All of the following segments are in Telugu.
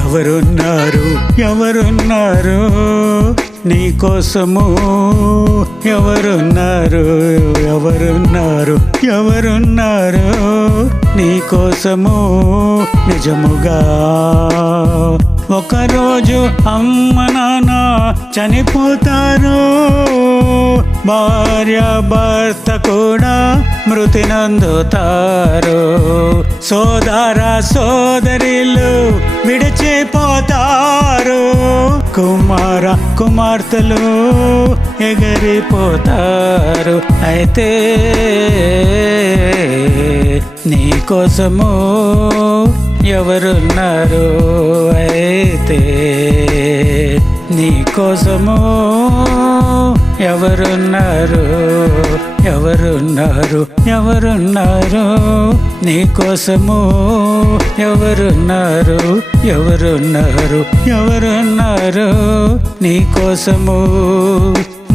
ఎవరున్నారు ఎవరున్నారు నీ కోసము, ఎవరున్నారు ఎవరున్నారు ఎవరున్నారు నీ కోసము. నిజముగా ఒకరోజు అమ్మ నాన్న చనిపోతారు, భార్య భర్త కూడా మృతి నందుతారు, సోదర సోదరులు విడిచిపోతారు, కుమార కుమార్తెలు ఎగిరిపోతారు. అయితే నీ కోసము ఎవరున్నారు, అయితే నీ కోసము ఎవరున్నారు ఎవరున్నారు ఎవరున్నారు నీ కోసము, ఎవరున్నారు ఎవరున్నారు ఎవరున్నారు నీ కోసము.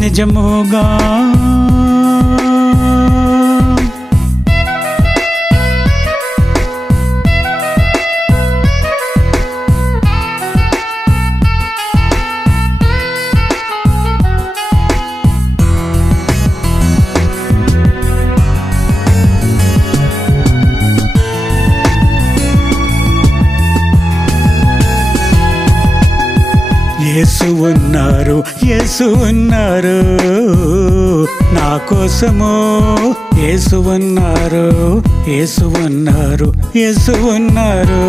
నిజముగా యేసు ఉన్నారు, యేసు ఉన్నారు నా కోసము, యేసు ఉన్నారు, యేసు ఉన్నారు, యేసు ఉన్నారు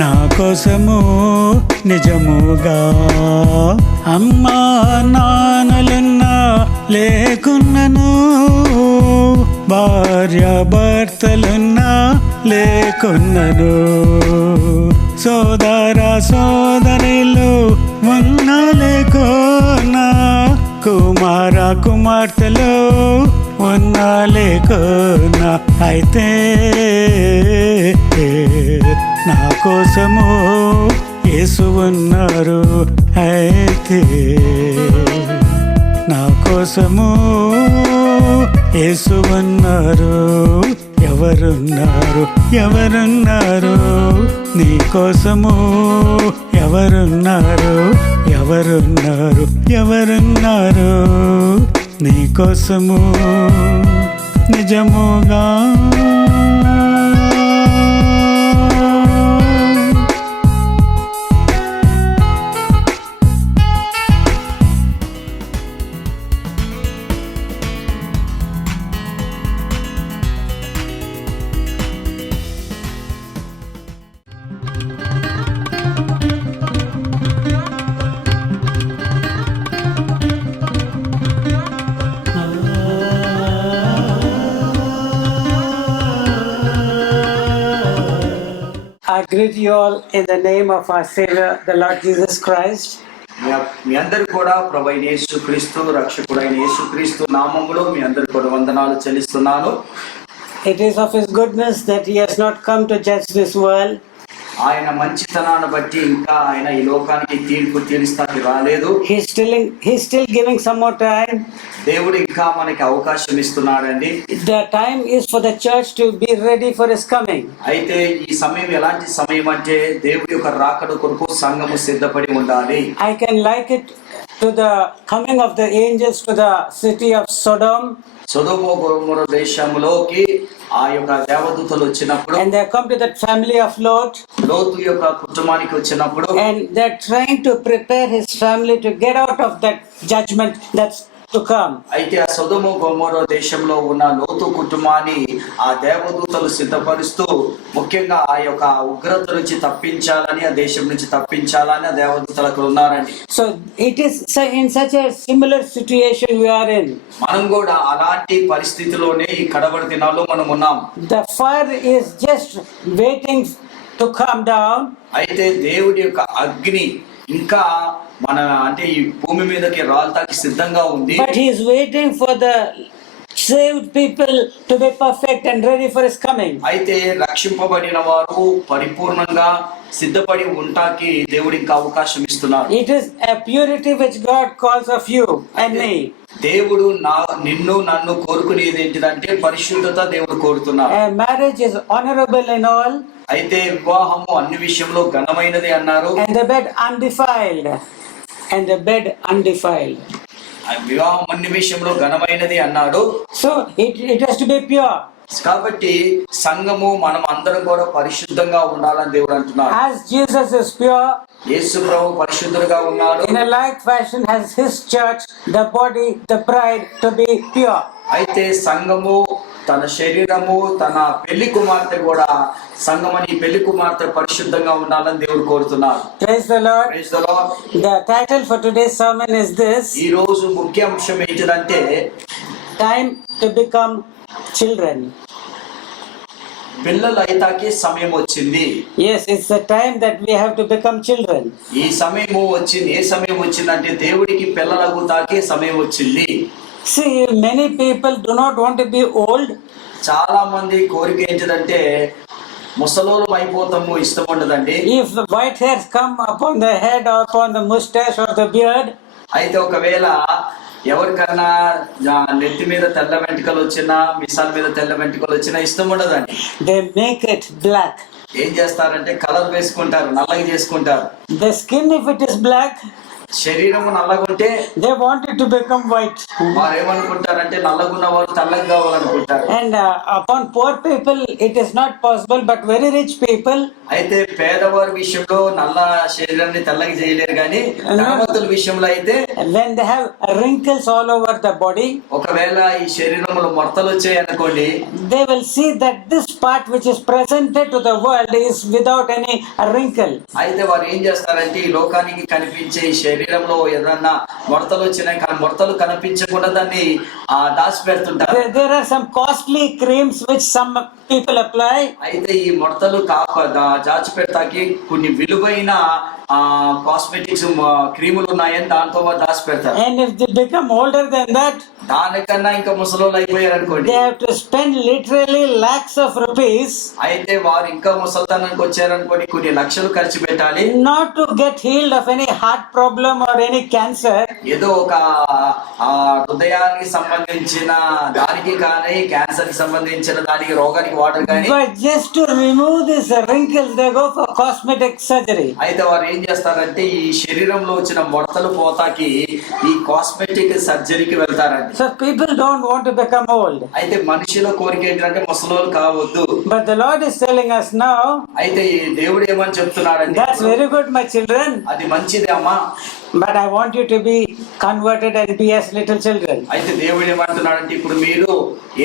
నా కోసము. నిజముగా అమ్మా నాన్నలున్నా లేకున్నను, భార్య భర్తలున్నా లేకున్నను, సోదర సోదరులు ఉన్నా లేకున్నా, కుమార కుమార్తెలు ఉన్నా లేకున్నా, అయితే నా కోసము యేసు ఉన్నారు, అయితే నా కోసము యేసు ఉన్నారు. ఎవరున్నారు ఎవరున్నారు నీ కోసము, ఎవరున్నారు ఎవరున్నారు ఎవరున్నారు నీ కోసము. నిజముగా I greet you all in the name of our Savior, the Lord Jesus Christ. మీ అందరు కూడా ప్రభువైన యేసుక్రీస్తు రక్షకుడైన యేసుక్రీస్తు నామములో మీ అందరు కూడా వందనాలు చెల్లిస్తున్నాను. It is of His goodness that He has not come to judge this world. ఆయన మంచితనాన్ని బట్టి ఇంకా ఆయన ఈ లోకానికి తీర్పు తీరుస్తానికి రాలేదు. He's still giving some more time. దేవుడు ఇంకా మనకి అవకాశం ఇస్తున్నాడండి. The time is for the church to be ready for His coming. అయితే ఈ సమయం ఎలాంటి సమయం అంటే దేవుడి యొక్క రాకడ కొరకు సంఘము సిద్ధపడి ఉండాలి. I can like it to the coming of the angels to the city of Sodom. సొదొమ గొమొర్రా దేశంలోకి ఆ యొక్క దేవదూతలు వచ్చినప్పుడు, and they come to that family of Lot, లోతు యొక్క కుటుంబానికి వచ్చినప్పుడు, and they're trying to prepare his family to get out of that judgment that's to come. అయితే ఆ సొదొమ గొమొర్రా దేశంలో ఉన్న లోతు కుటుంబాన్ని ఆ దేవదూతలు సిద్ధపరుస్తూ ముఖ్యంగా ఆ యొక్క ఉగ్రత నుంచి తప్పించాలని, ఆ దేశం నుంచి తప్పించాలని ఆ దేవదూతలు అక్కడ ఉన్నారండి. So it is in such a similar situation we are in. మనం కూడా అలాంటి పరిస్థితిలోనే ఈ కడవరి దినాల్లో మనం ఉన్నాం. The fire is just waiting to come down. అయితే దేవుడి యొక్క అగ్ని ఇంకా మన అంటే ఈ భూమి మీదకి రాల్తాకి సిద్ధంగా ఉంది. But he is waiting for the saved people to be perfect and ready for his coming. అయితే రక్షింపబడిన వారు పరిపూర్ణంగా సిద్ధపడి ఉంటాకి దేవుడు ఇంకా అవకాశం ఇస్తున్నారు. It is a purity which God calls of you and me. దేవుడు నిన్ను నన్ను కోరుకునేది ఏంటిదంటే పరిశుద్ధత దేవుడు కోరుతున్నారు. A marriage is honorable in all. అయితే వివాహము అన్ని విషయంలో ఘనమైనది అన్నారు. and the bed undefiled. And the bed undefiled. ఆ వివాహం అన్ని విషయంలో ఘనమైనది అన్నాడు. So it has to be pure. కాబట్టి సంఘము మనం అందరం కూడా పరిశుద్ధంగా ఉండాలని దేవుడు అంటున్నాడు. As Jesus is pure, యేసు ప్రభు పరిశుద్ధుడుగా ఉన్నాడు. in a like fashion has his church, the body, the bride, to be pure. అయితే సంఘము తన శరీరము తన పెళ్లి కుమార్తె కూడా సంఘమని పెళ్లి కుమార్తె పరిశుద్ధంగా ఉండాలని దేవుడు కోరుతున్నారు. Praise the Lord. Praise the Lord. The title for today's sermon is this: ఈ రోజు ముఖ్య అంశం ఏంటిదంటే time to become children. పిల్లలు అయితాకి సమయం వచ్చింది. Yes, it's the time that we have to become children. ఈ సమయము వచ్చింది. ఏ సమయం వచ్చిందంటే దేవుడికి పిల్లలకు తాకే సమయం వచ్చింది. See, many people do not want to be old. చాలా మంది కోరిక ఏంటిదంటే ముసలోళం అయిపోతాము ఇష్టం ఉండదండి. If the white hairs come upon the head or upon the mustache or the beard, అయితే ఒకవేళ ఎవరికన్నా నెత్తి మీద తెల్ల వెంట్రుకలు వచ్చినా మిసాల మీద తెల్ల వెంట్రుకలు వచ్చినా ఇష్టం ఉండదండి. they make it black. ఏం చేస్తారంటే కలర్ వేసుకుంటారు, నల్లగా చేసుకుంటారు. The skin, if it is black, శరీరము నల్లగా ఉంటే they want it to become white. వారు ఏమనుకుంటారంటే నల్లగున్న వాళ్ళు తెల్లగా కావాలనుకుంటారు. And upon poor people, it is not possible, but very rich people, అయితే పేదవారి విషయంలో నల్ల శరీరాన్ని తెల్లగా చేయలేరు కానీ ధనవంతుల విషయంలో అయితే when they have wrinkles all over the body, ఒకవేళ ఈ శరీరంలో ముడతలు వచ్చాయి అనుకోండి, they will see that this part which is presented to the world is without any wrinkle. అయితే వారు ఏం చేస్తారంటే ఈ లోకానికి కనిపించే ఈ శరీరంలో ఏదన్నా ముడతలు వచ్చినాయి కానీ ముడతలు కనిపించకుండా దాన్ని దాచి పెడుతుంటారు. There are some costly creams which some people apply. అయితే ఈ ముడతలు దాచి పెడతాకి కొన్ని విలువైన కాస్మెటిక్స్ క్రీములు ఉన్నాయని దాంతో దాచి పెడతారు. And if they become older than that, దానికన్నా ఇంకా ముసలోళ్ళు అయిపోయారు అనుకోండి, they have to spend literally lakhs of rupees అయితే వారు ఇంకా ముసల్తనానికి వచ్చారనుకోండి కొన్ని లక్షలు ఖర్చు పెట్టాలి. not to get healed of any heart problem or any cancer. ఏదో ఒక హృదయానికి సంబంధించిన దానికి కానీ క్యాన్సర్ కి సంబంధించిన దానికి రోగానికి వాటర్ కానీ, But just to remove these wrinkles, they go for cosmetic surgery. అయితే వారు ఏం చేస్తారంటే ఈ శరీరంలో వచ్చిన ముడతలు పోతాకి ఈ కాస్మెటిక్ సర్జరీకి వెళ్తారండి. So people don't want to become old. అయితే మనిషిలో కోరిక ఏంటంటే ముసలోళ్ళు కావద్దు. But the Lord is telling us now, అయితే ఈ దేవుడు ఏమని చెప్తున్నాడంటే that's very good, my children, అది మంచిదే అమ్మా, but I want you to be converted and be as little children. అయితే దేవుడు ఏమంటున్నాడంటే ఇప్పుడు మీరు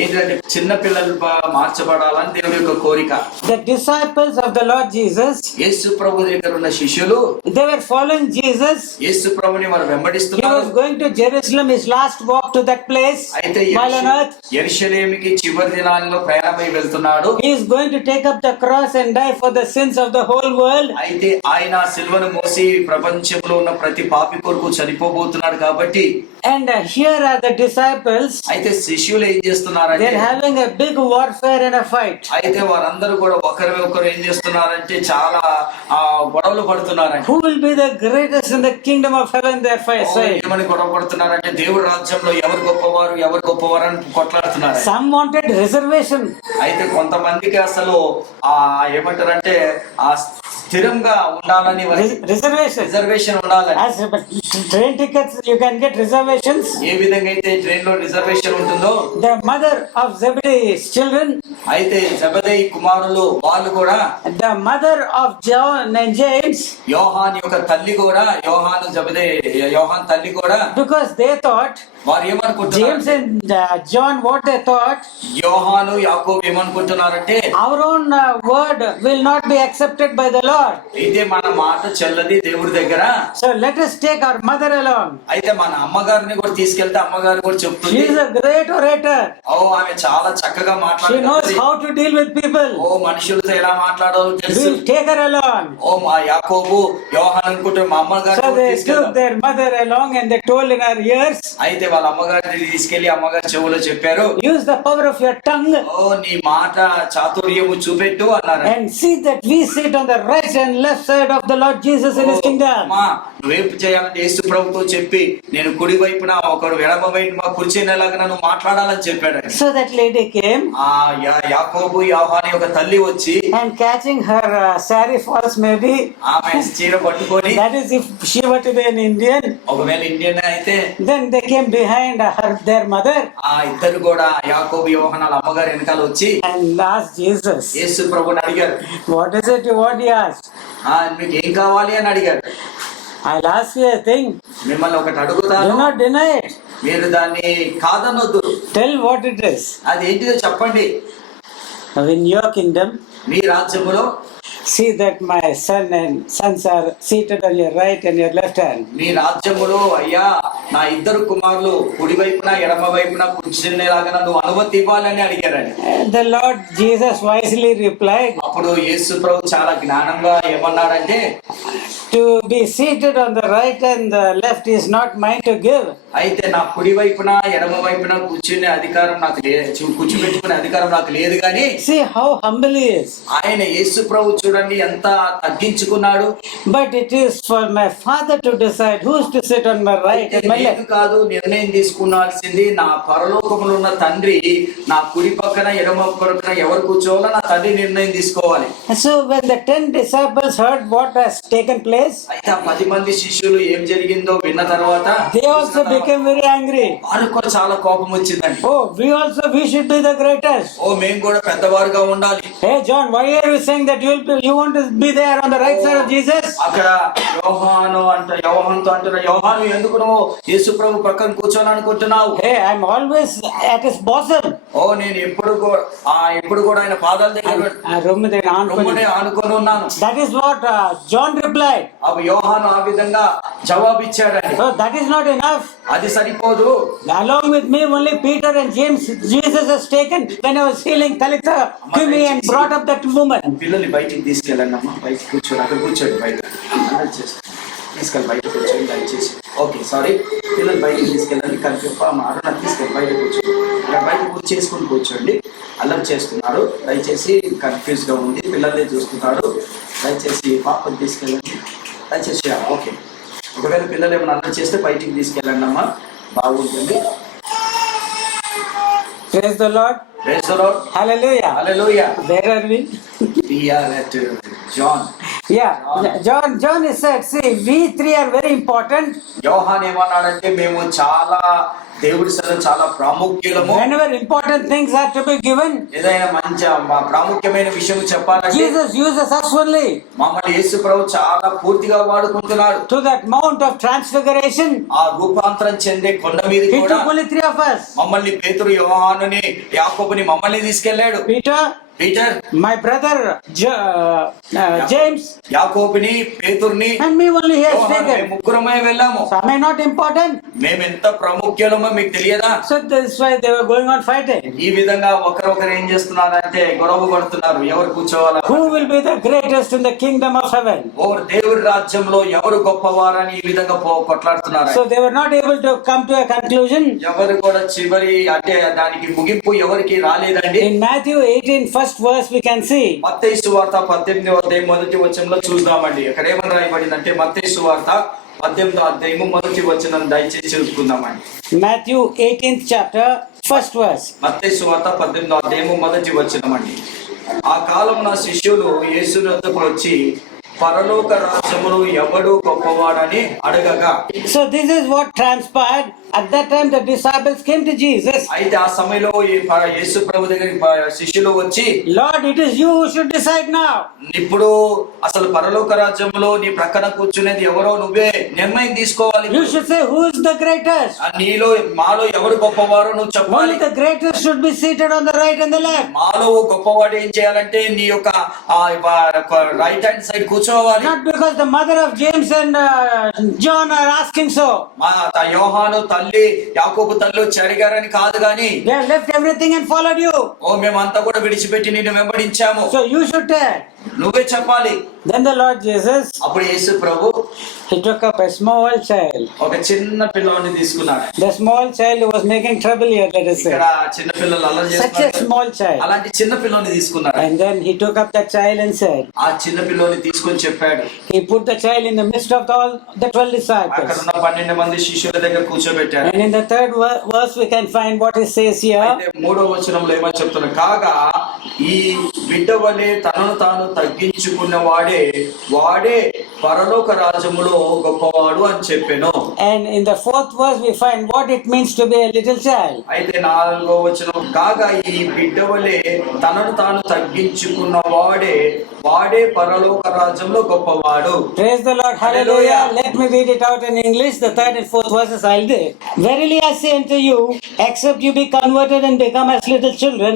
ఏంటంటే చిన్న పిల్లలు మార్చబడాలని దేవుడి యొక్క కోరిక. The disciples of the Lord Jesus, యేసు ప్రభు దగ్గర ఉన్న శిష్యులు they were following Jesus. యేసు ప్రభుని వారు He వెంబడిస్తున్నారు. was going to Jerusalem, his last walk to that place అయితే while on earth. యెరూషలేముకి చివరి దినాల్లో ప్రయాణమై వెళ్తున్నాడు. He is going to take up the cross and die for the sins of the whole world. అయితే ఆయన సిలువను మోసి ప్రపంచంలో ఉన్న ప్రతి పాపి కొరకు చనిపోబోతున్నాడు కాబట్టి, And here are the disciples. అయితే శిష్యులు ఏం చేస్తున్నారంటే They're having a big warfare and a fight. అయితే వారందరూ కూడా ఒకరు ఏం చేస్తున్నారంటే చాలా గొడవలు పడుతున్నారండి. Who will be the greatest in the kingdom of heaven? They're saying. ఏమని గొడవ పడుతున్నారంటే దేవుడి రాజ్యంలో ఎవరు గొప్పవారు అని కొట్లాడుతున్నారు. Some wanted reservation. అయితే కొంతమందికి అసలు ఏమంటారంటే స్థిరంగా ఉండాలని రిజర్వేషన్ ఉండాలని. As train tickets, you can get reservations. ఏ విధంగా అయితే ట్రైన్ లో రిజర్వేషన్ ఉంటుందో, The mother of Zebedee's children, అయితే జెబెదయి కుమారులు వాళ్ళు కూడా, the mother of John and James, యోహాన్ యొక్క తల్లి కూడా, యోహాన్ తల్లి కూడా, because they thought, వారు ఏమనుకుంటున్నారు, James and John, what they thought, యోహాను యాకోబు ఏమనుకుంటున్నారంటే our own word will not be accepted by the Lord. అయితే మన మాట చెల్లది దేవుడి దగ్గర, So let us take our mother along. అయితే మన అమ్మగారిని కూడా తీసుకెళ్తే అమ్మగారు కూడా She చెప్తుంది, is a great orator. ఆమె చాలా చక్కగా She knows మాట్లాడుతుంది, how to deal with people. మనుషులతో ఎలా మాట్లాడాలో తెలుసు. We'll take her along. మా యాకోబు యోహాన్ అనుకుంటే మా అమ్మగారు So they took తీసుకెళ్తాం. their mother along and they told in her ears, అయితే వాళ్ళ అమ్మగారిని తీసుకెళ్లి అమ్మగారి చెవులో చెప్పారు, use the power of your tongue నీ మాట చాతుర్యము చూపెట్టు అన్నారు. and see that we sit on the right and left side of the Lord Jesus in his kingdom. నువ్వేం చేయాలంటే యేసు ప్రభుతో చెప్పి నేను కుడి వైపున ఒకడు ఎడమ వైపున కూర్చునేలాగా నువ్వు మాట్లాడాలని చెప్పాడు. So that lady came యాకోబు యోహాను యొక్క తల్లి వచ్చి and catching her saree falls maybe. ఆమె చీర పట్టుకొని, That is if she were to be an Indian. ఒకవేళ ఇండియన్ అయితే Then they came behind their mother ఆ ఇద్దరు కూడా యాకోబు యోహానాల అమ్మగారు వెనకాల వచ్చి and asked Jesus, యేసు ప్రభుని అడిగారు. what is it you want? He asked. మీకు ఏం కావాలి అని అడిగారు. I'll ask you a thing. మిమ్మల్ని ఒకటి Do అడుగుతాను, not deny it. మీరు దాన్ని కాదనొద్దు. Tell what it is. అది ఏంటిదో చెప్పండి. In your kingdom, మీ రాజ్యములో see that my sons are seated on your right and your left hand. మీ రాజ్యములో అయ్యా నా ఇద్దరు కుమారులు కుడి వైపున ఎడమ వైపున కూర్చునేలాగా నువ్వు అనుమతి ఇవ్వాలని అడిగారని. The Lord Jesus wisely replied, అప్పుడు యేసు ప్రభు చాలా జ్ఞానంగా ఏమన్నాడంటే, to be seated on the right and the left is not mine to give. అయితే నా కుడి వైపున ఎడమ వైపున కూర్చునే అధికారం నాకు లేదు, కూర్చోబెట్టుకునే అధికారం నాకు లేదు. కానీ See how humble he is. ఆయన యేసు ప్రభు చూడండి ఎంత తగ్గించుకున్నాడు. But it is for my Father to decide who's to sit on my right and my నేను left. కాదు నిర్ణయం తీసుకున్నాల్సింది, నా పరలోకములో ఉన్న తండ్రి నా కుడి పక్కన ఎడమ పక్కన ఎవరు కూర్చోవాలో నా తండ్రి నిర్ణయం తీసుకోవాలి. And so when the 10 disciples heard what has taken place, అయితే ఆ 10 మంది శిష్యులు ఏం జరిగిందో విన్న తర్వాత they also became very angry. వారికి కూడా చాలా కోపం వచ్చిందండి. Oh, we should be the greatest. మేము కూడా పెద్దవారుగా ఉండాలి. Hey John, why are you saying that you want to be there on the right side of Jesus? అక్కడ యోహానుతో అంటారు, యోహాను ఎందుకు నువ్వు యేసు ప్రభు పక్కన కూర్చోాలనుకుంటున్నావు? Hey, I'm always at his bosom. నేను ఎప్పుడు కూడా ఆయన పాదాల దగ్గర ఆనుకొని ఉన్నాను. That is what John replied. అప్పుడు యోహాను ఆ విధంగా జవాబు ఇచ్చాడండి. So that is not enough. అది సరిపోదు. Along with me, only Peter and James, Jesus has taken when I was healing Talitha Kumi and brought up that woman. పిల్లల్ని బయటికి తీసుకెళ్ళండి అమ్మా, బయట కూర్చోండి, అక్కడ కూర్చోండి, బయట తీసుకెళ్ళి బయట కూర్చోండి దయచేసి. ఓకే సారీ, పిల్లలు బయటకు తీసుకెళ్ళండి, అరుణ తీసుకెళ్ళి బయట కూర్చోండి, అక్కడ బయట చేసుకుని కూర్చోండి. అల్లరి చేస్తున్నారు, దయచేసి కన్ఫ్యూజ్ గా ఉంది, పిల్లలే చూస్తున్నారు, దయచేసి పాపని తీసుకెళ్ళండి దయచేసి. ఓకే, ఒకవేళ పిల్లలు ఏమైనా అల్లరి చేస్తే బయటికి తీసుకెళ్ళండి అమ్మా, బాగుంటుంది. Praise the Lord. Praise the Lord. Hallelujah. Hallelujah. Where are we? We are at John. Yeah, John is said, see, we three are very important. యోహాన్ ఏమన్నాడంటే మేము చాలా దేవుడి సరే చాలా ప్రాముఖ్యులము. Whenever important things are to be given, ఏదైనా మంచి ప్రాముఖ్యమైన విషయం చెప్పాలంటే Jesus uses us only. మమ్మల్ని యేసు ప్రభు చాలా పూర్తిగా వాడుకుంటున్నాడు. To that mount of transfiguration, ఆ రూపాంతరం చెందే కొండ మీద he కూడా took only 3 of us. మమ్మల్ని పేతురు, యోహానుని, యాకోబుని మమ్మల్ని తీసుకెళ్లాడు. పీటర్, my brother James, యాకోబుని, పేతురుని and me only he has taken. ముగ్గురమే వెళ్ళాము. So am I not important? మేము ఎంత ప్రాముఖ్యులమో మీకు తెలియదా? So that's why they were going on fighting. ఈ విధంగా ఒకరొకరు ఏం చేస్తున్నారంటే గొడవ పడుతున్నారు, ఎవరు కూర్చోవాలా, Who will be the greatest in the kingdom of heaven? దేవుడి రాజ్యంలో ఎవరు గొప్పవారని ఈ విధంగా కొట్లాడుతున్నారు. So they were not able to come to a conclusion. ఎవరు కూడా చివరి అంటే దానికి ముగింపు ఎవరికి రాలేదండి. In Matthew 18 first verse we can see. మత్తయి సువార్త 18వ అధ్యాయం మొదటి వచనంలో చూద్దామండి. అక్కడ ఏమని రాయబడిందంటే మత్తయి సువార్త 18వ అధ్యాయం మొదటి వచనం దయచేసి చూసుకుందామండి. Matthew 18th chapter first verse. మత్తయి సువార్త 18వ అధ్యాయం మొదటి వచనం అండి. ఆ కాలమున శిష్యులు యేసు వద్దకు వచ్చి పరలోక రాజ్యములో ఎవడు గొప్పవాడని అడగగా. So this is what transpired. At that time the disciples came to Jesus. అయితే ఆ సమయంలో యేసు ప్రభు దగ్గరికి శిష్యులు వచ్చి, Lord, it is you who should decide now. ఇప్పుడు అసలు పరలోక రాజ్యంలో నీ ప్రక్కన కూర్చునేది ఎవరో నువ్వే నిర్ణయం తీసుకోవాలి. You should say who is the greatest. నీలో మాలో ఎవరు గొప్పవారో నువ్వు చెప్పాలి. Only the greatest should be seated on the right and the left. మాలో గొప్పవాడు ఏం చేయాలంటే నీ యొక్క రైట్ హ్యాండ్ సైడ్ కూర్చోవాలి. Not because the mother of James and John are asking so. మా యోహాను తల్లి, యాకోబు తల్లి వచ్చి అడిగారని కాదు గాని They have left everything and followed you. మేమంతా కూడా విడిచిపెట్టి నిన్ను వెంబడించాము. So you should tell. నువ్వే చెప్పాలి. Then the Lord Jesus, అప్పుడు యేసు ప్రభు he took up a small child. ఒక చిన్న పిల్లవాడిని తీసుకున్నాడు. The small child who was making trouble here, let us say. ఇక్కడ చిన్న పిల్లలు అల్లరి Such a చేస్తున్నారు. small child. అలాంటి చిన్న పిల్లోని తీసుకున్నాడు. And then he took up that child and said, ఆ చిన్న పిల్లోని తీసుకొని చెప్పాడు. he put the child in the midst of all the 12 అక్కడ disciples. ఉన్న 12 మంది శిష్యుల దగ్గర కూర్చోబెట్టాడు. And in the third verse we can find what he says here. అయితే 3వ వచనంలో ఏమని చెప్తున్నాడు, కాగా ఈ బిడ్డ వలె తనను తాను తగ్గించుకున్న వాడే పరలోక రాజ్యములో గొప్పవాడు అని చెప్పాను. And in the fourth verse we find what it means to be a little child. అయితే 4వ వచనం, కాగా ఈ బిడ్డ వలె తనను తాను తగ్గించుకున్న వాడే పరలోక రాజ్యంలో గొప్పవాడు. Praise the Lord, hallelujah. Let me read it out in English, the third and fourth verses I'll do. Verily I say unto you, except you be converted and become as little children,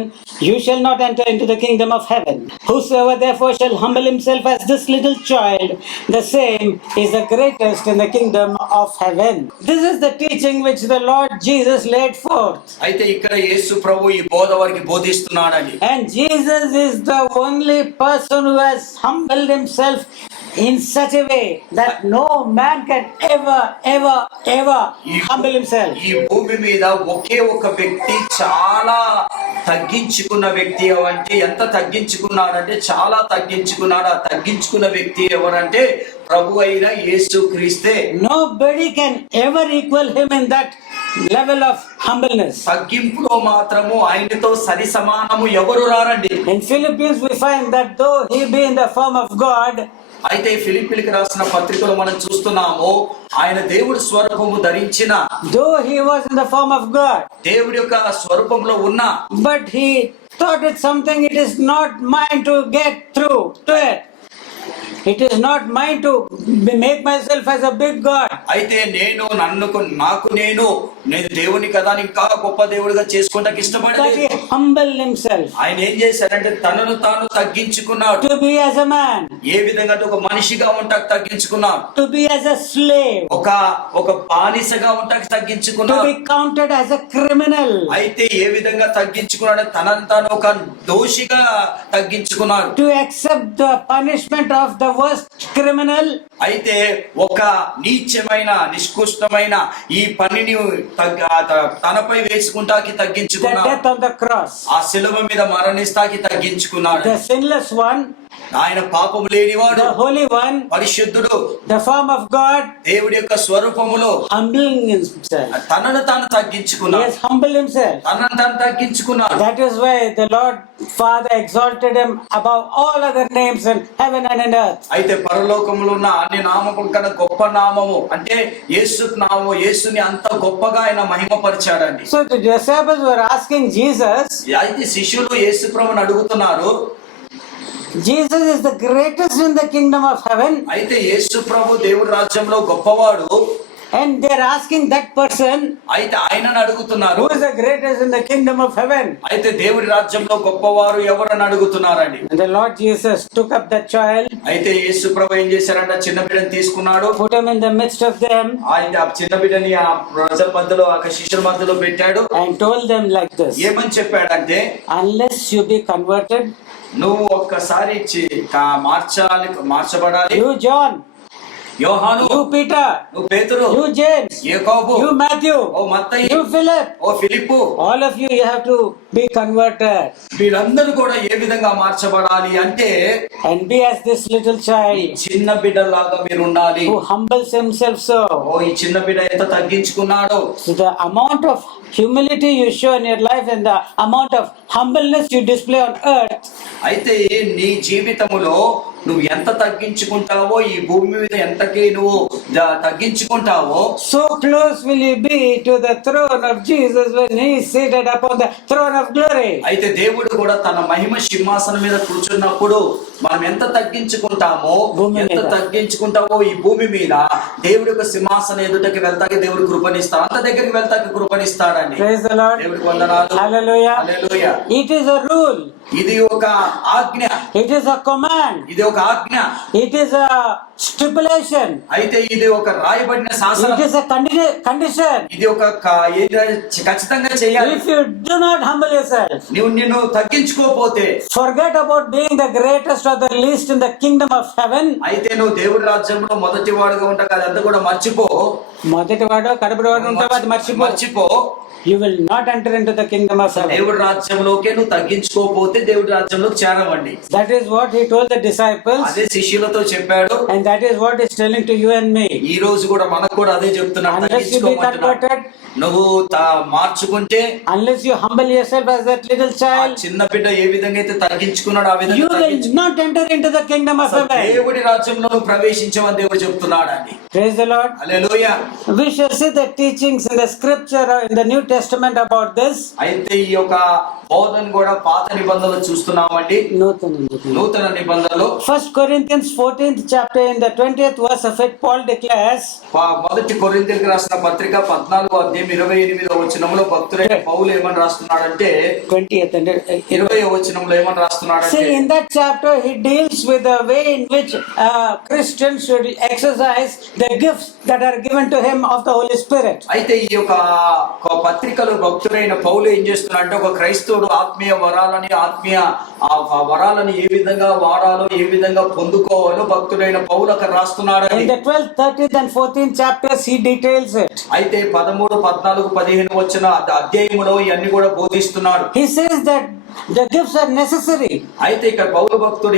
you shall not enter into the kingdom of heaven. Whosoever therefore shall humble himself as this little child, the same is the greatest in the kingdom of heaven. This is the teaching which the Lord Jesus laid forth. అయితే ఇక్కడ యేసు ప్రభు ఈ బోధ వారికి బోధిస్తున్నాడని. And Jesus is the only person who has humbled himself in such a way that no man can ever humble himself. ఈ భూమి మీద ఒకే ఒక వ్యక్తి చాలా తగ్గించుకున్న వ్యక్తి అంటే ఎంత తగ్గించుకున్నాడంటే చాలా తగ్గించుకున్నాడు. ఆ తగ్గించుకున్న వ్యక్తి ఎవరంటే ప్రభు అయిన యేసు క్రీస్తే. Nobody can ever equal him in that level of humbleness. తగ్గింపులో మాత్రము ఆయనతో సరి సమానము ఎవరు రారండి. In Philippians we find that though he be in the form of God, అయితే ఫిలిప్పీలకు రాసిన పత్రికలో మనం చూస్తున్నాము, ఆయన దేవుడి స్వరూపము ధరించిన, though he was in the form of God, దేవుడి యొక్క స్వరూపంలో ఉన్న, but he thought it something it is not mine to get through to it. It is not mine to make myself as a big God. అయితే నాకు నేను దేవుని కదా ఇంకా గొప్ప దేవుడిగా చేసుకుంటానికి But ఇష్టపడలేదు. he humbled himself ఆయన ఏం చేశాడంటే తనను తాను తగ్గించుకున్నాడు. to be as a man, ఏ విధంగా అంటే ఒక మనిషిగా ఉంటాకి తగ్గించుకున్నాడు. to be as a slave, ఒక బానిసగా ఉంటాకి to తగ్గించుకున్నాడు. be counted as a criminal, అయితే ఏ విధంగా తగ్గించుకున్నాడు, తనను తాను ఒక దోషిగా తగ్గించుకున్నాడు. to accept the punishment of the worst criminal, అయితే ఒక నీచమైన నిష్కృష్టమైన ఈ పనిని తనపై వేసుకుంటాకి the తగ్గించుకున్నాడు. death on the cross. ఆ శిలువ మీద మరణిస్తాకి తగ్గించుకున్నాడు. The sinless one, ఆయన పాపము లేనివాడు, the holy one, పరిశుద్ధుడు, the form of God, దేవుడి యొక్క స్వరూపములో humbling himself. తనను తాను He తగ్గించుకున్నాడు. has humbled himself. తనను తాను తగ్గించుకున్నాడు. That is why the Lord Father exalted him above all other names in heaven and in earth. అయితే పరలోకములో ఉన్న అన్ని నామముల కన్నా గొప్ప నామము అంటే యేసుని అంత గొప్పగా ఆయన మహిమపరిచాడండి. So the disciples were asking Jesus, అయితే శిష్యులు యేసు ప్రభువుని అడుగుతున్నారు, Jesus is the greatest in the kingdom of heaven, అయితే యేసు ప్రభు దేవుడి రాజ్యంలో గొప్పవాడు, and they're asking that person, అయితే ఆయనను అడుగుతున్నారు, who is the greatest in the kingdom of heaven? అయితే దేవుడి రాజ్యంలో గొప్పవారు ఎవరని అడుగుతున్నారండి. And the Lord Jesus took up that child, అయితే యేసు ప్రభు ఏం చేశారంటే చిన్న బిడ్డని తీసుకున్నాడు. put him in the midst of them, ఆయన ఆ చిన్న బిడ్డని ఆ ప్రజల మధ్యలో ఆ శిష్యుల మధ్యలో పెట్టాడు. and told them like this, ఏమని చెప్పాడంటే, unless you be converted, నువ్వు ఒక్కసారి మార్చబడాలి. you John, యోహాను, you Peter, నువ్వు పేతురు, you James, యాకోబు, you Matthew, oh Mattayi, you Philip, oh Philip, all of you have to be converted వీళ్ళందరూ కూడా ఏ విధంగా మార్చబడాలి అంటే and be as this little child చిన్న బిడ్డలాగా మీరు ఉండాలి. who humbles himself so. ఓ ఈ చిన్న బిడ్డ ఎంత తగ్గించుకున్నాడో. So the amount of humility you show in your life and the amount of humbleness you display on earth, అయితే నీ జీవితములో నువ్వు ఎంత తగ్గించుకుంటావో, ఈ భూమి మీద ఎంతకి నువ్వు తగ్గించుకుంటావో, so close will you be to the throne of Jesus when he is seated upon the throne of glory. అయితే దేవుడు కూడా తన మహిమ సింహాసనం మీద కూర్చున్నప్పుడు మనం ఎంత తగ్గించుకుంటామో, ఎంత తగ్గించుకుంటావో ఈ భూమి మీద దేవుడి యొక్క సింహాసనం ఎదుటకి వెళ్తాకి దేవుడు కృపణిస్తాడు. అంత దగ్గరికి వెళ్తాకి కృపణిస్తాడండి. Praise the Lord. దేవుడికి వందనాలు. Hallelujah. Hallelujah. It is a rule ఇది ఒక ఆజ్ఞ, It is a command. ఇది ఒక ఆజ్ఞ. It is a stipulation. అయితే ఇది ఒక రాయబడిన It శాసనం, is a condition. ఇది ఒక ఖచ్చితంగా చేయాలి. If you do not humble yourself, నువ్వు నిన్ను తగ్గించుకోపోతే, forget about being the greatest or the least in the kingdom of heaven. అయితే నువ్వు దేవుడి రాజ్యంలో మొదటి వాడుగా ఉంటావు, అదంతా కూడా మర్చిపో. మొదటి వాడు కడపడి వాడు ఉంటావు, అది మర్చిపో. You will not enter into the kingdom of heaven. దేవుడి రాజ్యంలోకే నువ్వు తగ్గించుకోపోతే దేవుడి రాజ్యంలోకి చేరవండి. That is what he told the disciples, అదే శిష్యులతో చెప్పాడు. and that is what he is telling to you and me. ఈ రోజు కూడా మనకు కూడా అదే చెప్తున్నాడు. Unless you be converted, నువ్వు మార్చుకుంటే, unless you humble yourself as that little ఆ child, చిన్న బిడ్డ ఏ విధంగా అయితే తగ్గించుకున్నాడు ఆ you విధంగా will not enter into the kingdom of heaven. దేవుడి రాజ్యంలో నువ్వు ప్రవేశించవని దేవుడు చెప్తున్నాడు అని. Praise the Lord. Hallelujah. We shall see the teachings in the scripture in the New Testament about this. అయితే ఈ యొక్క బోధన కూడా పాత నిబంధనలు చూస్తున్నామండి. నూతన నిబంధనలో 1 Corinthians 14th chapter in the 20th verse of it, Paul declares, మొదటి కొరింథీయులకు రాసిన పత్రిక 14వ అధ్యాయం 28వ వచనంలో భక్తుడైన పౌలు ఏమని రాస్తున్నాడంటే, 20th and 20వ వచనంలో ఏమని రాస్తున్నాడంటే, see, in that chapter he deals with the way in which Christians should exercise the gifts that are given to him of the Holy Spirit. అయితే ఈ యొక్క పత్రికలో భక్తుడైన పౌలు ఏం చేస్తున్నాడంటే, ఒక క్రైస్తవుడు ఆత్మీయ వరాలని ఏ విధంగా వాడాలో, ఏ విధంగా పొందుకోవాలో భక్తుడైన పౌలు అక్కడ రాస్తున్నాడు. In the 12th, 13th and 14th chapters he details it. అయితే 13, 14, 15 వచ్చిన అధ్యాయములో ఇవన్నీ కూడా బోధిస్తున్నాడు. He says that the gifts are necessary. అయితే ఇక్కడ పౌలు భక్తుడు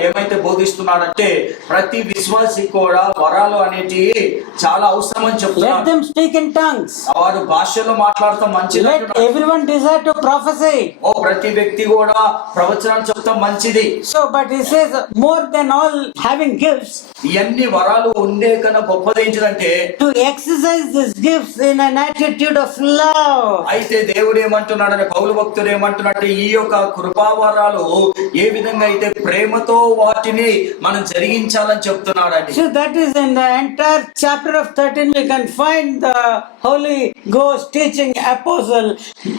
ఏమైతే బోధిస్తున్నాడంటే, ప్రతి విశ్వాసి కూడా వరాలు అనేటివి చాలా అవసరం అని Let చెప్తున్నాడు. them speak in tongues. వారు భాషలో మాట్లాడటం మంచిది Let అంటున్నాడు. everyone desire to prophesy. ప్రతి వ్యక్తి కూడా ప్రవచనాలు చెప్తాం మంచిది. So, but he says more than all having gifts, ఇవన్నీ వరాలు ఉండే కన్నా గొప్పది ఏంటిదంటే, to exercise these gifts in an attitude of love. అయితే దేవుడు ఏమంటున్నాడని, పౌలు భక్తుడు ఏమంటున్నాడంటే, ఈ యొక్క కృపావరాలు ఏ విధంగా అయితే ప్రేమతో వాటిని మనం జరిగించాలని చెప్తున్నాడండి. So that is in the entire chapter of 13 we can find the Holy Ghost teaching Apostle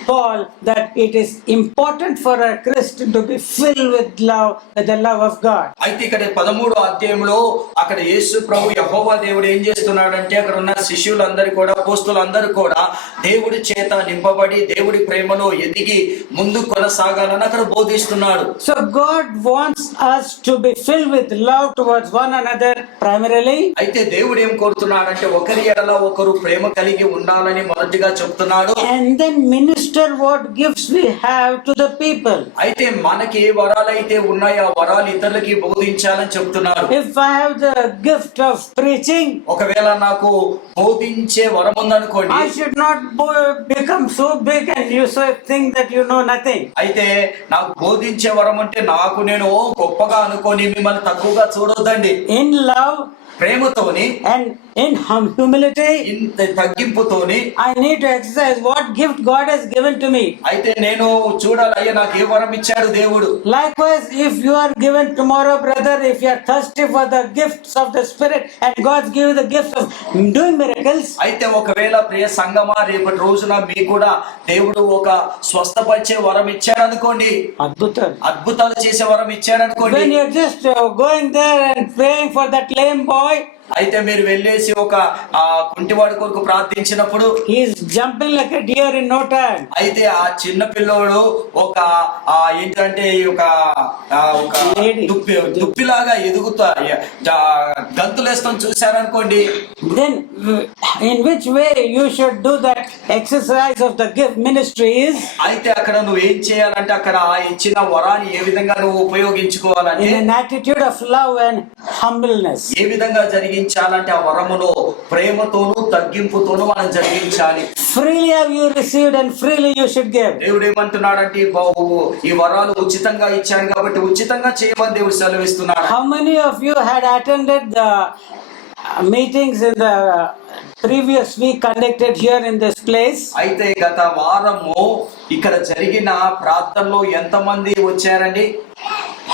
Paul that it is important for a Christian to be filled with love, with the love of God. అయితే ఇక్కడ 13వ అధ్యాయంలో అక్కడ యేసు ప్రభు యెహోవా దేవుడు ఏం చేస్తున్నాడంటే, అక్కడ ఉన్న శిష్యులందరూ కూడా, అపోస్తలులందరూ కూడా దేవుడి చేత నింపబడి దేవుడి ప్రేమలో ఎదిగి ముందు కొనసాగాలని అక్కడ బోధిస్తున్నాడు. So God wants us to be filled with love towards one another primarily. అయితే దేవుడు ఏం కోరుతున్నాడంటే, ఒకరి ఎడల ఒకరు ప్రేమ కలిగి ఉండాలని మొదటిగా చెప్తున్నాడు. And then minister what gifts we have to the people. అయితే మనకి ఏ వరాలైతే ఉన్నాయో ఆ వరాలు ఇతరులకి బోధించాలని చెప్తున్నాడు. If I have the gift of preaching, ఒకవేళ నాకు బోధించే వరం ఉందనుకోండి, I should not become so big and you so think that you know nothing. అయితే నాకు బోధించే వరం అంటే నాకు నేను గొప్పగా అనుకొని మిమ్మల్ని తక్కువగా చూడొద్దండి. In love ప్రేమతోని and in humility, ఇంత తగ్గింపుతోని I need to exercise what gift God has given to me. అయితే నేను చూడాలి, అయ్యా నాకు ఏ వరం ఇచ్చాడు దేవుడు. Likewise, if you are given tomorrow, brother, if you are thirsty for the gifts of the Spirit and God give you the gifts of doing miracles, అయితే ఒకవేళ ప్రియ సంగమా రేపటి రోజున మీకు కూడా దేవుడు ఒక స్వస్థపరిచే వరం ఇచ్చాడు అనుకోండి, అద్భుతాలు చేసే వరం ఇచ్చాడు అనుకోండి, when you are just going there and praying for that lame boy, అయితే మీరు వెళ్ళేసి ఒక కుంటివాడి కొరకు ప్రార్థించినప్పుడు he is jumping like a deer in no time. అయితే ఆ చిన్న పిల్లోడు ఒక ఏంటంటే ఒక దుప్పిలాగా ఎదుగుతా గంతులేస్తాం చూశారనుకోండి, then in which way you should do that exercise of the gift ministry is, అయితే అక్కడ నువ్వు ఏం చేయాలంటే, అక్కడ ఇచ్చిన వరాన్ని ఏ విధంగా నువ్వు ఉపయోగించుకోవాలంటే, in an attitude of love and humbleness. ఏ విధంగా జరిగించాలంటే ఆ వరములో ప్రేమతోను తగ్గింపుతోను మనం జరిగించాలి. Freely have you received and freely you should give. దేవుడు ఏమంటున్నాడంటే, ఈ వరాలు ఉచితంగా ఇచ్చాను కాబట్టి ఉచితంగా చేయమని దేవుడు సెలవిస్తున్నాడు. How many of you had attended the meetings in the previous week conducted here in this place? అయితే గత వారము ఇక్కడ జరిగిన ప్రార్థనలో ఎంతమంది వచ్చారండి?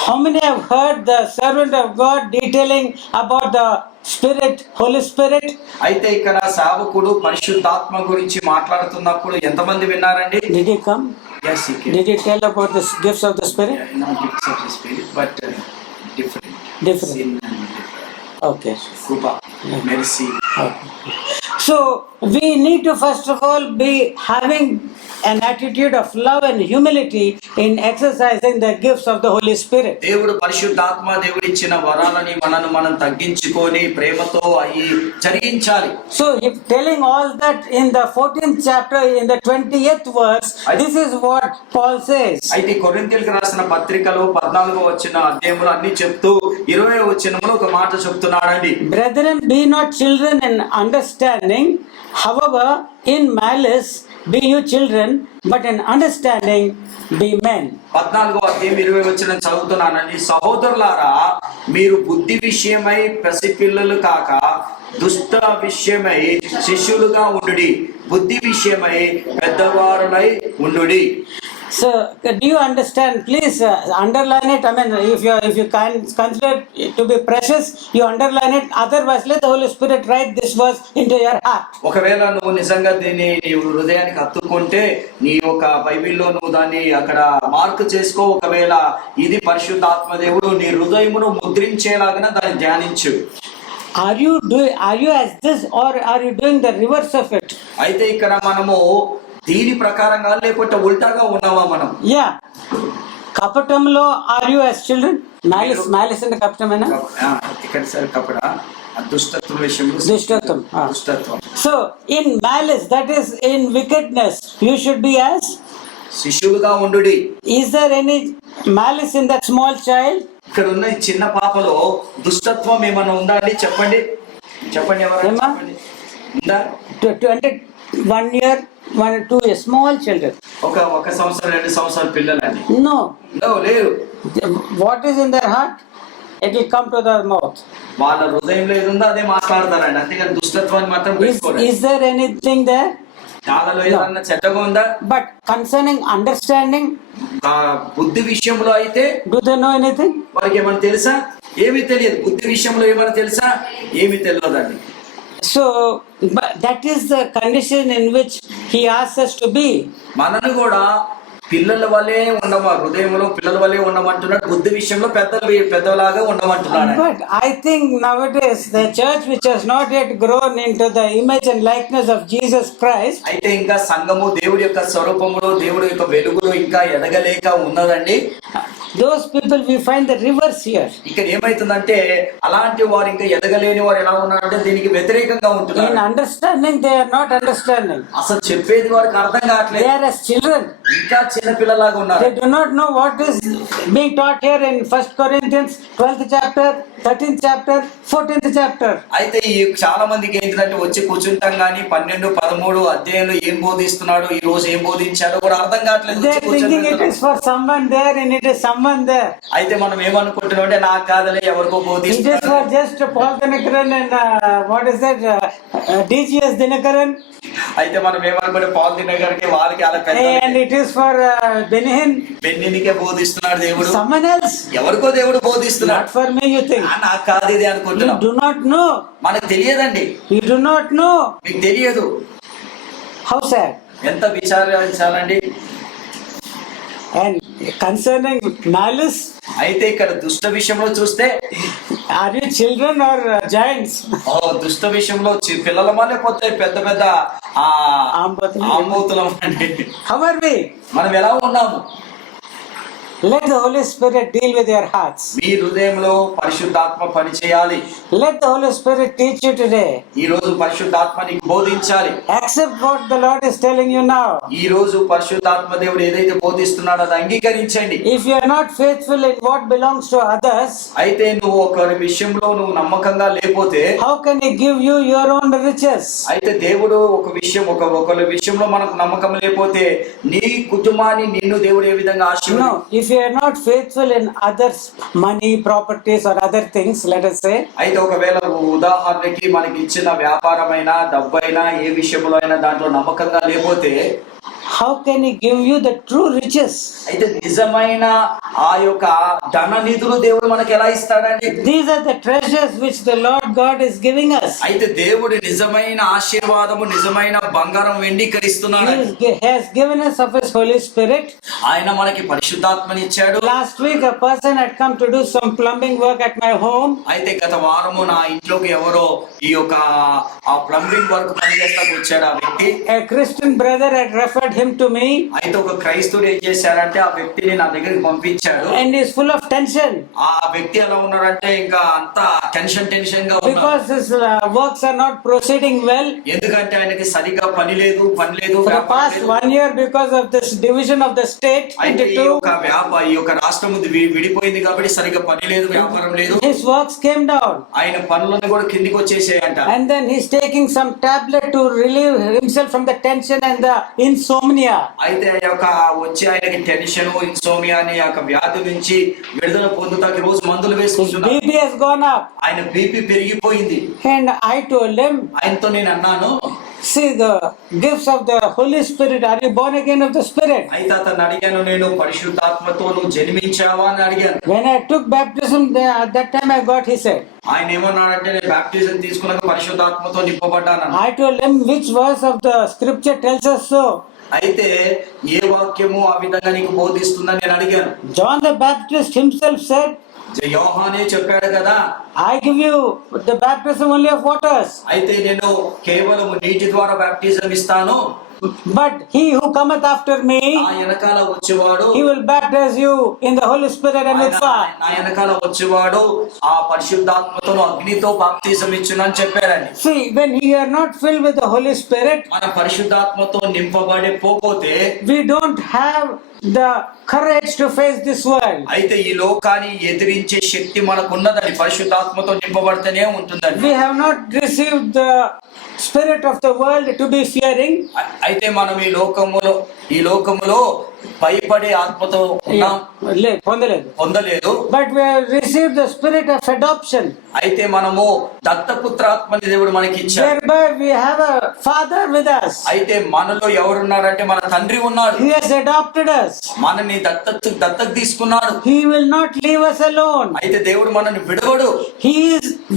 How many have heard the servant of God detailing about the Spirit, Holy Spirit? అయితే ఇక్కడ సేవకుడు పరిశుద్ధాత్మ గురించి మాట్లాడుతున్నప్పుడు ఎంతమంది విన్నారండి? Did he come? Yes, he came. Did he tell about the gifts of the Spirit? Yeah, not gifts of the Spirit, but different. Different. Sin and different. Okay. Krupa, mercy. Okay. So we need to first of all be having an attitude of love and humility in exercising the gifts of the Holy Spirit. దేవుడు పరిశుద్ధాత్మ దేవుడు ఇచ్చిన వరాలని మనం తగ్గించుకొని ప్రేమతో అయి జరిగించాలి. So if telling all that in the 14th chapter in the 20th verse, this is what Paul says. అయితే కొరింథీయులకు రాసిన పత్రికలో 14వ అధ్యాయంలో అన్ని చెప్తూ 20వ వచనంలో ఒక మాట చెప్తున్నాడండి. Brethren, be not children in understanding, however in malice be you children, but in understanding be men. 14వ అధ్యాయం 20వ వచనం చదువుతున్నానండి. సహోదరులారా, మీరు బుద్ధి విషయమై పసిపిల్లలు కాక దుష్ట విషయమై శిష్యులుగా ఉండుడి, బుద్ధి విషయమై పెద్దవారులై ఉండుడి. So do you understand? Please underline it. I mean, if you can consider it to be precious, you underline it. Otherwise, let the Holy Spirit write this verse into your heart. ఒకవేళ నువ్వు నిజంగా దీన్ని నీ హృదయానికి హత్తుకుంటే నీ యొక్క బైబిల్లో నువ్వు దాన్ని అక్కడ మార్క్ చేసుకో. ఒకవేళ ఇది పరిశుద్ధాత్మ దేవుడు నీ హృదయమును ముద్రించేలాగా దాన్ని ధ్యానించు. Are you as this, or are you doing the reverse of it? అయితే ఇక్కడ మనము దీని ప్రకారంగా లేకపోతే ఉల్టాగా ఉన్నావా మనం? Yeah. కపటంలో are you as children? Malice అంటే కపటమేనా? ఇక్కడ సరే కపట దుష్టత్వం విషయంలో దుష్టత్వం. దుష్టత్వం. So in malice, that is in wickedness, you should be as శిష్యులుగా ఉండుడి. Is there any malice in that small child? ఇక్కడ ఉన్న ఈ చిన్న పాపలో దుష్టత్వం ఏమైనా ఉందా అండి? చెప్పండి ఎవరైనా ఏమా? చెప్పండి. ఉందా? అంటే 1 year, 1 or 2 years, small children. ఒక సంవత్సరం 2 సంవత్సరాల పిల్లలండి. No. లేరు. What is in their heart? It will come to their mouth. వాళ్ళ హృదయంలో ఏది ఉందో అదే మాట్లాడతారండి. అంతేగాని దుష్టత్వాన్ని మాత్రం పెట్టుకోరు. Is there anything there? వాళ్ళలో ఏదన్నా చెడ్డగా ఉందా? But concerning understanding, బుద్ధి విషయంలో అయితే do they know anything? వారికి ఏమైనా తెలుసా? ఏమీ తెలియదు. బుద్ధి విషయంలో ఏమైనా తెలుసా? ఏమీ తెలియదండి. So but that is the condition in which he asks us to be. మనను కూడా పిల్లల వల్లే ఉండమా, హృదయంలో పిల్లల వల్లే ఉండమంటున్నాడు. బుద్ధి విషయంలో పెద్దలాగా ఉండమంటున్నాడు. But I think nowadays the church which has not yet grown into the image and likeness of Jesus Christ, అయితే ఇంకా సంఘము దేవుడి యొక్క స్వరూపములో దేవుడి యొక్క వెలుగులో ఇంకా ఎదగలేక ఉన్నదండి. those people we find the reverse here. ఇక్కడ ఏమైతుందంటే అలాంటి వారు ఇంకా ఎదగలేని వారు ఎలా ఉన్నారంటే దీనికి వ్యతిరేకంగా In ఉంటున్నారు. understanding, they are not understanding. అసలు చెప్పేది వారికి అర్థం They కావట్లేదు. are as children. ఇంకా చిన్న పిల్లలాగా ఉన్నారు. They do not know what is being taught here in 1 Corinthians 12th chapter, 13th chapter, 14th chapter. అయితే ఈ చాలా మందికి ఏంటంటే వచ్చి కూర్చుంటాం కానీ 12, 13 అధ్యాయంలో ఏం బోధిస్తున్నాడు, ఈ రోజు ఏం బోధించాడో కూడా అర్థం కావట్లేదు. They are thinking it is for someone there and it is someone there. అయితే మనం ఏమనుకుంటున్నాం అంటే నాకు కాదలే ఎవరికో It is బోధిస్తున్నాడు. for just Paul Dinakaran and what is that? DGS Dinakaran. అయితే మనం ఏమనుకుంటే పాల్ దినగర్కి వారికి అలా And పెద్ద it is for Benihin. బెన్నినికే బోధిస్తున్నాడు దేవుడు. Someone else. ఎవరికో దేవుడు బోధిస్తున్నాడు. Not for me, you think. నాకు కాదు ఇది You అనుకుంటున్నాం. do not know. మనకు తెలియదండి. You do not know. మీకు తెలియదు. How sad. ఎంత విచారించాలండి. And concerning malice, అయితే ఇక్కడ దుష్ట విషయంలో చూస్తే are you children or giants? దుష్ట విషయంలో పిల్లలమా లేకపోతే పెద్ద ఆంబోతులం అండి. How are we? మనం ఎలా ఉన్నాము? Let the Holy Spirit deal with your hearts. మీ హృదయంలో పరిశుద్ధాత్మ పని చేయాలి. Let the Holy Spirit teach you today. ఈ రోజు పరిశుద్ధాత్మ నీకు బోధించాలి. Accept what the Lord is telling you now. ఈ రోజు పరిశుద్ధాత్మ దేవుడు ఏదైతే బోధిస్తున్నాడో అది అంగీకరించండి. If you are not faithful in what belongs to others, అయితే నువ్వు ఒకరి విషయంలో నువ్వు నమ్మకంగా లేకపోతే how can He give you your own riches? అయితే దేవుడు ఒకరి విషయంలో మనకు నమ్మకం లేకపోతే నీ కుటుంబాన్ని నిన్ను దేవుడు ఏ విధంగా No, if you are not faithful in others' money, properties or other things, let us say, అయితే ఒకవేళ ఉదాహరణకి మనకి ఇచ్చిన వ్యాపారమైనా డబ్బైనా ఏ విషయంలో అయినా దాంట్లో నమ్మకంగా లేకపోతే how can he give you the true riches? అయితే నిజమైన ఆ యొక్క ధన నిధులు దేవుడు మనకి ఎలా ఇస్తాడండి? These are the treasures which the Lord God is giving us. అయితే దేవుడు నిజమైన ఆశీర్వాదము, నిజమైన బంగారం వెండి ఇక్కడ ఇస్తున్నాడు. He has given us of his Holy Spirit. ఆయన మనకి పరిశుద్ధాత్మని ఇచ్చాడు. Last week a person had come to do some plumbing work at my home. అయితే గత వారము నా ఇంట్లోకి ఎవరో ఈ యొక్క ఆ ప్లంబింగ్ వర్క్ పనిచేస్తాకు వచ్చాడు ఆ వ్యక్తి. A Christian brother had referred him to me. అయితే ఒక క్రైస్తవుడు ఏం చేశారంటే ఆ వ్యక్తిని నా దగ్గరికి పంపించాడు. And he is full of tension. ఆ వ్యక్తి ఎలా ఉన్నారంటే ఇంకా అంతా టెన్షన్ గా ఉన్నారు. Because his works are not proceeding well. ఎందుకంటే ఆయనకి సరిగా పని లేదు. For the past 1 year, because of this division of the state అయితే into ఈ two, యొక్క రాష్ట్రం విడిపోయింది కాబట్టి సరిగా పని లేదు, వ్యాపారం లేదు. his works came down. ఆయన పనులన్నీ కూడా కిందికి వచ్చేసాయంట. And then he's taking some tablet to relieve himself from the tension and the insomnia. అయితే ఆ యొక్క వచ్చి ఆయనకి టెన్షన్, ఇన్సోమియా అనే యొక్క వ్యాధి నుంచి విడుదల పొందుతాకి రోజు మందులు His వేసుకుంటున్నారు. BP has gone up. ఆయన బీపీ పెరిగిపోయింది. And I told him, ఆయనతో నేను అన్నాను, see the gifts of the Holy Spirit. Are you born again of the Spirit? అయితే అతను అడిగాను, నేను పరిశుద్ధాత్మతో నువ్వు జన్మించావా అని అడిగాను. When I took baptism, at that time I got, he said. ఆయన ఏమన్నాడంటే నేను బాప్టిజం తీసుకున్నాక పరిశుద్ధాత్మతో నింపబడ్డాను. I told him, which verse of the scripture tells us so? అయితే ఏ వాక్యము ఆ విధంగా నీకు బోధిస్తుందని నేను అడిగాను. John the Baptist himself said, యోహానే చెప్పాడు కదా, I give you the baptism only of waters. అయితే నేను కేవలం నీటి ద్వారా బాప్టిజం ఇస్తాను, But he who cometh after me, ఆ వెనకాల వచ్చేవాడు he will baptize you in the Holy Spirit and with fire. నా వెనకాల వచ్చేవాడు ఆ పరిశుద్ధాత్మతో అగ్నితో బాప్తిజం ఇచ్చునని చెప్పారని. See, when we are not filled with the Holy Spirit, మన పరిశుద్ధాత్మతో నింపబడిపోతే we don't have the courage to face this world. అయితే ఈ లోకాన్ని ఎదిరించే శక్తి మనకున్నదని పరిశుద్ధాత్మతో నింపబడితేనే ఉంటుందండి. We have not received the spirit of the world to be fearing. అయితే మనం ఈ లోకములో భయపడే ఆత్మతో ఉన్నాం, పొందలేదు. But we have received the spirit of adoption. అయితే మనము దత్తపుత్రాత్మని దేవుడు మనకి ఇచ్చాడు. Thereby we have a father with us. అయితే మనలో ఎవరున్నారంటే మన తండ్రి ఉన్నాడు. He has adopted us. మనని దత్తత తీసుకున్నాడు. He will not leave us alone. అయితే దేవుడు మనల్ని విడవడు.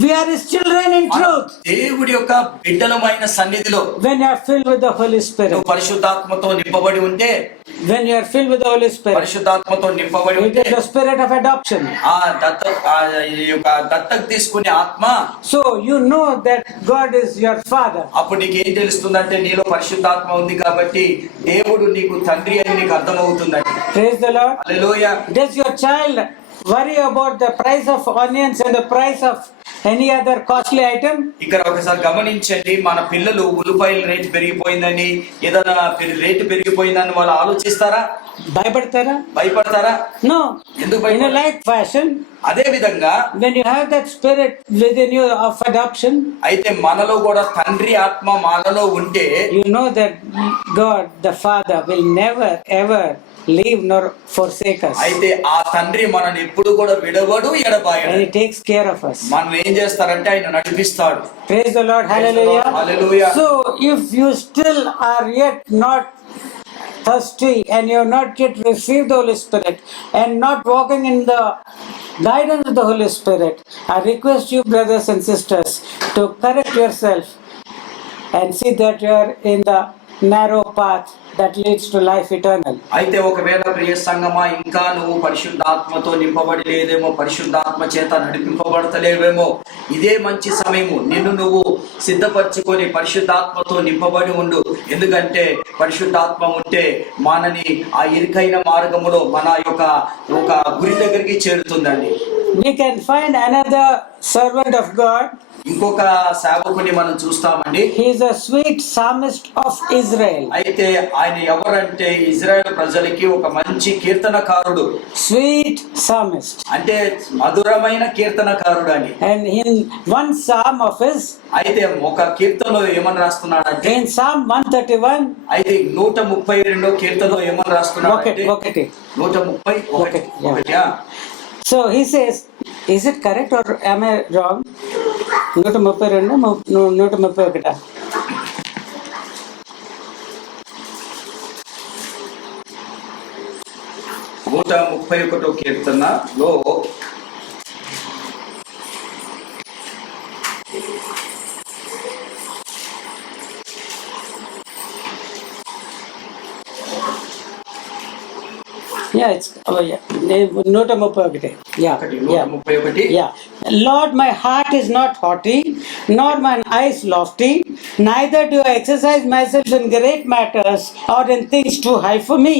We are his children in truth. దేవుడి యొక్క బిడ్డలమైన సన్నిధిలో When you are filled with the Holy Spirit. నువ్వు పరిశుద్ధాత్మతో నింపబడి ఉంటే, When you are filled with the Holy Spirit. పరిశుద్ధాత్మతో నింపబడి It ఉంటే is the spirit of adoption. దత్తత తీసుకునే ఆత్మ. So you know that God is your father. అప్పుడు నీకు ఏం తెలుస్తుందంటే నీలో పరిశుద్ధాత్మ ఉంది కాబట్టి దేవుడు నీకు తండ్రి అని నీకు అర్థమవుతుందండి. Praise the Lord. Hallelujah. Does your child worry about the price of onions and the price of any other costly item? ఇక్కడ ఒకసారి గమనించండి, మన పిల్లలు ఉల్లిపాయల రేటు పెరిగిపోయిందని, ఏదైనా రేటు పెరిగిపోయిందని వాళ్ళు ఆలోచిస్తారా? భయపడతారా? No. ఎందుకు In a like fashion, అదే విధంగా when you have that spirit within you of adoption, అయితే మనలో కూడా తండ్రి ఆత్మ మనలో ఉంటే, you know that God the Father will never ever leave nor forsake us. అయితే ఆ తండ్రి మనల్ని ఎప్పుడు కూడా విడవడు, ఎడబాయడు. And he takes care of us. మనం ఏం చేస్తారంటే ఆయన నడిపిస్తాడు. Praise the Lord. Hallelujah. Hallelujah. So if you still are yet not thirsty and you have not yet received the Holy Spirit and not walking in the guidance of the Holy Spirit, I request you, brothers and sisters, to correct yourself and see that you are in the narrow path that leads to life eternal. అయితే ఒకవేళ ప్రియ సంగమా ఇంకా నువ్వు పరిశుద్ధాత్మతో నింపబడి లేదేమో, పరిశుద్ధాత్మ చేత నడిపింపబడతలేవేమో, ఇదే మంచి సమయము. నిన్ను నువ్వు సిద్ధపరచుకొని పరిశుద్ధాత్మతో నింపబడి ఉండు. ఎందుకంటే పరిశుద్ధాత్మ ఉంటే మనని ఆ ఇరుకైన మార్గములో మన యొక్క ఒక గురి దగ్గరికి చేరుతుందండి. We can find another servant of God. ఇంకొక సేవకుని మనం చూస్తామండి. He is a sweet psalmist of Israel. అయితే ఆయన ఎవరంటే ఇజ్రాయెల్ ప్రజలకి ఒక మంచి కీర్తనకారుడు. Sweet psalmist. అంటే మధురమైన కీర్తనకారుడు అని. And in one psalm of his, అయితే ఒక కీర్తనలో ఏమని రాస్తున్నాడంటే, in Psalm 131, అయితే 132 కీర్తనలో ఏమని రాస్తున్నాడంటే, 131. So he says, is it correct or am I wrong? 132, 131. 131 కీర్తనలో Yeah, it's 131. Yeah, yeah. 131 Yeah. Lord, my heart is not haughty, nor mine eyes lofty, neither do I exercise myself in great matters or in things too high for me.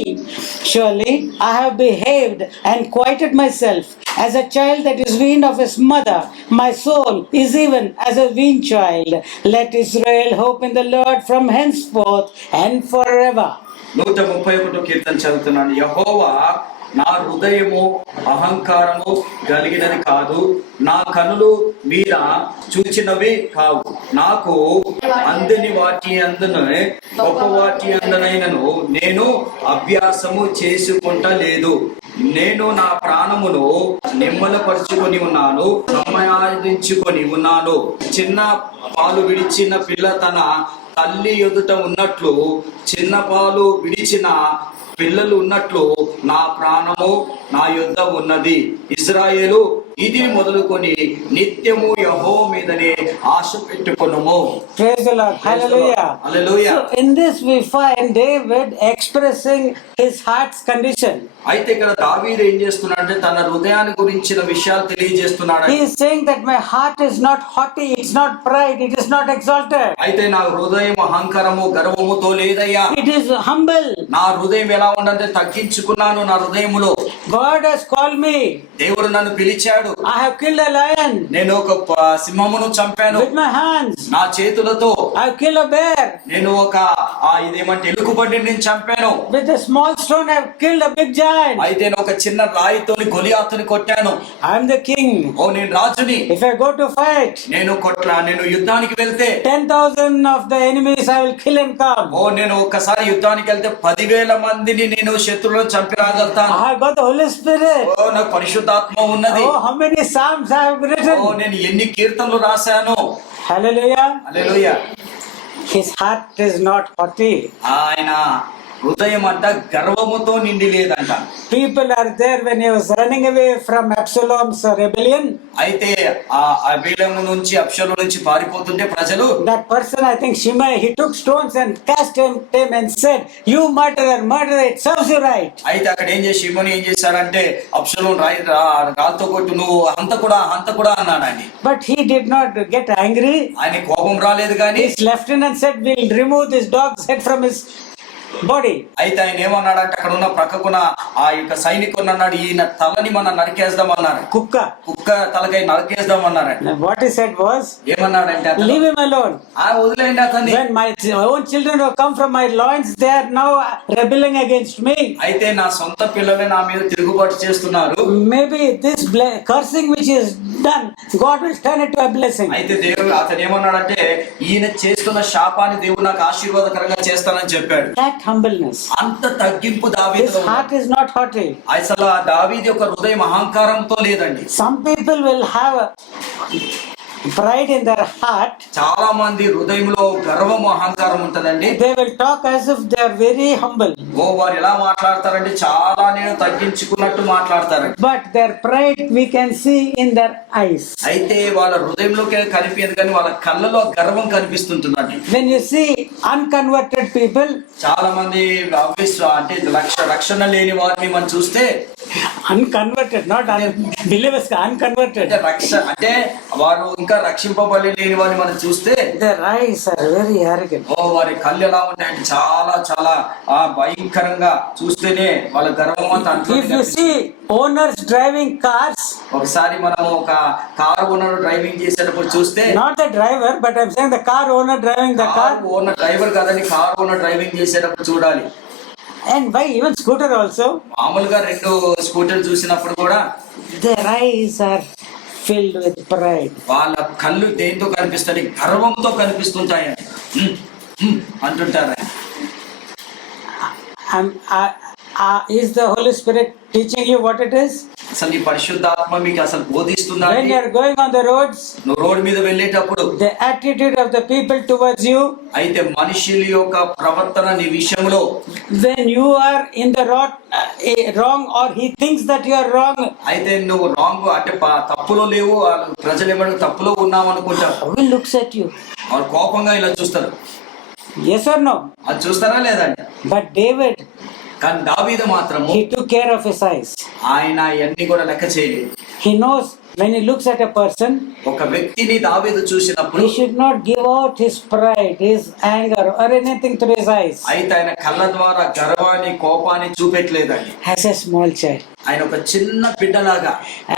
Surely I have behaved and quieted myself as a child that is weaned of his mother. My soul is even as a weaned child. Let Israel hope in the Lord from henceforth and forever. 131 కీర్తన చదువుతున్నాను. యెహోవా, నా హృదయము అహంకారము కలిగినది కాదు, నా కనులు మీద చూచినవి కావు. నాకు అందని వాటి అందునే గొప్ప వాటి అందనైనను నేను అభ్యాసము చేసుకుంటలేదు. నేను నా ప్రాణమును నిమ్మలపరుచుకొని ఉన్నాను, సంపాదించుకొని ఉన్నాను. చిన్న పాలు విడిచిన పిల్ల తన తల్లి ఎదుట ఉన్నట్లు, చిన్న పాలు విడిచిన పిల్లలు ఉన్నట్లు నా ప్రాణము నా యొద్ద ఉన్నది. ఇశ్రాయేలు, ఇది మొదలుకొని నిత్యము యెహోవా మీదనే ఆశ పెట్టుకొనుము. Praise the Lord. Hallelujah. Hallelujah. So in this we find David expressing his heart's condition. అయితే ఇక్కడ దావీదు ఏం చేస్తున్నాడంటే తన హృదయాన్ని గురించిన విషయాలు తెలియజేస్తున్నాడు. He is saying that my heart is not haughty, it's not pride, it is not exalted. అయితే నా హృదయం అహంకారము గర్వముతో లేదయ్యా. It is humble. నా హృదయం ఎలా ఉందంటే తగ్గించుకున్నాను. నా హృదయములో God has called me. దేవుడు నన్ను పిలిచాడు. I have killed a lion నేను ఒక సింహమును చంపాను with my hands. నా చేతులతో. I have killed a bear. నేను ఒక ఇదేమంటే ఎలుకబండిని నేను చంపాను. With a small stone I have killed a big giant. అయితే నేను ఒక చిన్న రాయితోని గొలియాతుని కొట్టాను. I am the king. ఓ, నేను రాజుని. If I go to fight, నేను యుద్ధానికి వెళ్తే 10,000 of the enemies I will kill and come. ఓ, నేను ఒక్కసారి యుద్ధానికి వెళ్తే 10,000 మందిని నేను శత్రువులను చంపి రాగలుగుతాను. I have got the Holy Spirit. ఓ, నాకు పరిశుద్ధాత్మ ఉన్నది. Oh, how many psalms I have oh, written. నేను ఎన్ని కీర్తనలు రాశాను. Hallelujah. Hallelujah. His heart is not haughty. ఆయన హృదయం అంట గర్వముతో నిండి లేదంట. People are there when he was running away from Absalom's rebellion. అయితే ఆ అబీలము నుంచి అబ్షాలోము నుంచి పారిపోతుంటే ప్రజలు, That person, I think Shimei, he took stones and cast him and said, "You murderer, murderer, it serves you right." అయితే అక్కడ ఏం చేసి షిమోని ఏం చేశారంటే అబ్షాలోము రాళ్ళతో కొట్టు, నువ్వు హంతకుడా అన్నాడండి. But he did not get angry. ఆయన కోపం రాలేదు కానీ His lieutenant said, "We'll remove this dog's head from his body." అయితే ఆయన ఏమన్నాడంటే అక్కడ ఉన్న ప్రక్కకున్న ఆ యొక్క సైనికుడు అన్నాడు, ఈయన తలని మనం నరికేద్దాం అన్నారు. కుక్క తలకై నరికేద్దాం అన్నారంట. What he said was, ఏమన్నాడంటే అతను, "Leave him alone. వదిలేయండి అతన్ని. When my own children have come from my loins, they are now rebelling against me. అయితే నా సొంత పిల్లలే నా మీద తిరుగుబాటు చేస్తున్నారు. Maybe this cursing which is done, God will turn it to a blessing." అయితే దేవుడు అతను ఏమన్నాడంటే ఈయన చేస్తున్న శాపాన్ని దేవుడు నాకు ఆశీర్వాదకరంగా చేస్తానని చెప్పాడు. That humbleness. అంత తగ్గింపు His దావీదులో heart is not haughty. అసలు ఆ దావీదు యొక్క హృదయం అహంకారంతో లేదండి. Some people will have a pride in their heart. చాలా మంది హృదయంలో గర్వం అహంకారం ఉంటదండి. They will talk as if they are very humble. ఓ, వారు ఎలా మాట్లాడతారంటే చాలా నేను తగ్గించుకున్నట్టు మాట్లాడతారండి. But their pride we can see in their eyes. అయితే వాళ్ళ హృదయంలోకి కనిపించదు కానీ వాళ్ళ కళ్ళలో గర్వం కనిపిస్తుంటుందండి. When you see unconverted people, చాలా మంది అంటే రక్షణ లేని వారిని మనం చూస్తే, unconverted, not believers, unconverted. అంటే వారు ఇంకా రక్షింపబడి లేని వారిని మనం చూస్తే Their eyes are very arrogant. ఓ, వారి కళ్ళు ఎలా ఉంటాయంటే చాలా చాలా భయంకరంగా చూస్తేనే వాళ్ళ గర్వం అంతా If you see owners driving cars, ఒకసారి మనం ఒక కారు ఓనర్ డ్రైవింగ్ చేసేటప్పుడు చూస్తే, not the driver, but I'm saying the car owner driving the car, owner driver కాదని కారు ఓనర్ డ్రైవింగ్ చేసేటప్పుడు చూడాలి. and why even scooter also, మామూలుగా 2 స్కూటర్లు చూసినప్పుడు కూడా their eyes are filled with pride. వాళ్ళ కళ్ళు దేంతో కనిపిస్తాయి? గర్వంతో కనిపిస్తుంటాయండి. అంటుంటారు. Is the Holy Spirit teaching you what it is? అసలు నీ పరిశుద్ధాత్మ మీకు అసలు బోధిస్తుందా When అండి? you are going on the roads, నువ్వు రోడ్డు మీద వెళ్ళేటప్పుడు the attitude of the people towards you, అయితే మనుషుల యొక్క ప్రవర్తన నీ విషయంలో, when you are in the wrong or he thinks that you are wrong, అయితే నువ్వు రాంగ్ అంటే తప్పులో లేవు, ప్రజలు ఏమన్నా తప్పులో ఉన్నావు అనుకుంటారు. how he looks at you? వాళ్ళు కోపంగా ఇలా చూస్తారు. Yes or no? అది చూస్తారా లేదండి? But David, కానీ దావీదు మాత్రము he took care of his eyes. ఆయన అన్ని కూడా లెక్క చేయలేదు. He knows when he looks at a person, ఒక వ్యక్తిని దావీదు చూసినప్పుడు he should not give out his pride, his anger or anything through his eyes. అయితే ఆయన కళ్ళ ద్వారా గర్వాన్ని కోపాన్ని చూపెట్టలేదండి. As a small child, ఆయన ఒక చిన్న బిడ్డలాగా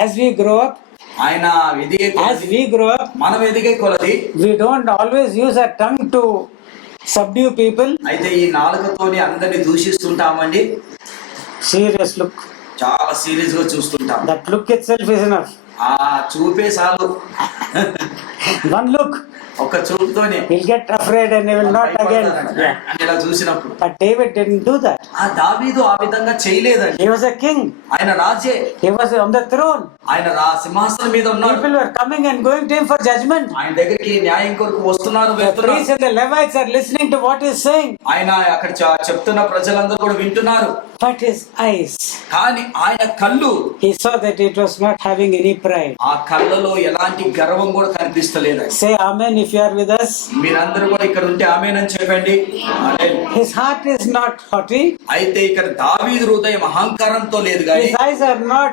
as we grow up, ఆయన ఎదిగే కొలది, మనం ఎదిగే కొలది we don't always use our tongue to subdue people. అయితే ఈ నాలుకతోని అందరిని దూషిస్తుంటామండి. Serious look. చాలా సీరియస్ గా చూస్తుంటాం. That look itself is enough. ఆ చూపే చాలు. One look, ఒక చూపుతోనే he'll get afraid and he will not again. Yeah. అని ఇలా చూసినప్పుడు But David didn't do that. ఆ దావీదు ఆ విధంగా చేయలేదండి. He was a king. ఆయన రాజే, He was on the throne. ఆయన సింహాసనం మీద ఉన్నాడు. People were coming and going to him for judgment. ఆయన దగ్గరికి న్యాయం కొరకు వస్తున్నారు, The వెళ్తున్నారు. priests and the Levites are listening to what he's saying. ఆయన అక్కడ చెప్తున్న ప్రజలందరూ కూడా వింటున్నారు. But his eyes, కానీ ఆయన కళ్ళు, he saw that it was not having any pride. ఆ కళ్ళలో ఎలాంటి గర్వం కూడా కనిపిస్తలేదండి. Say amen if you are with us. మీరందరూ కూడా ఇక్కడ ఉంటే ఆమేనని చెప్పండి. హల్లెలూయా. His heart is not haughty. అయితే ఇక్కడ దావీదు హృదయం అహంకారంతో లేదు కానీ His eyes are not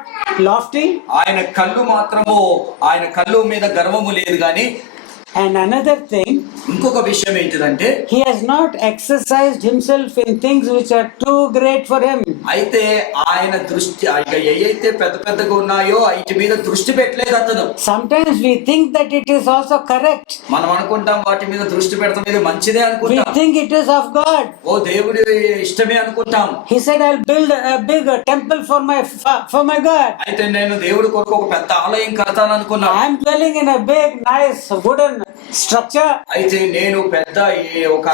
lofty. ఆయన కళ్ళు మాత్రము, ఆయన కళ్ళు మీద గర్వము లేదు కానీ. And another thing, ఇంకొక విషయం ఏంటిదంటే he has not exercised himself in things which are too great for him. అయితే ఆయన దృష్టి ఏవైతే పెద్ద పెద్దగా ఉన్నాయో వాటి మీద దృష్టి పెట్టలేదు అతను. Sometimes we think that it is also correct. మనం అనుకుంటాం వాటి మీద దృష్టి పెడతాం, ఇది మంచిదే We అనుకుంటాం, think it is of God. ఓ దేవుడి ఇష్టమే అనుకుంటాం. He said, I'll build a big temple for my God. అయితే నేను దేవుడి కొరకు ఒక పెద్ద ఆలయం కడతాను అనుకున్నా. I'm dwelling in a big, nice wooden structure. అయితే నేను పెద్ద ఒక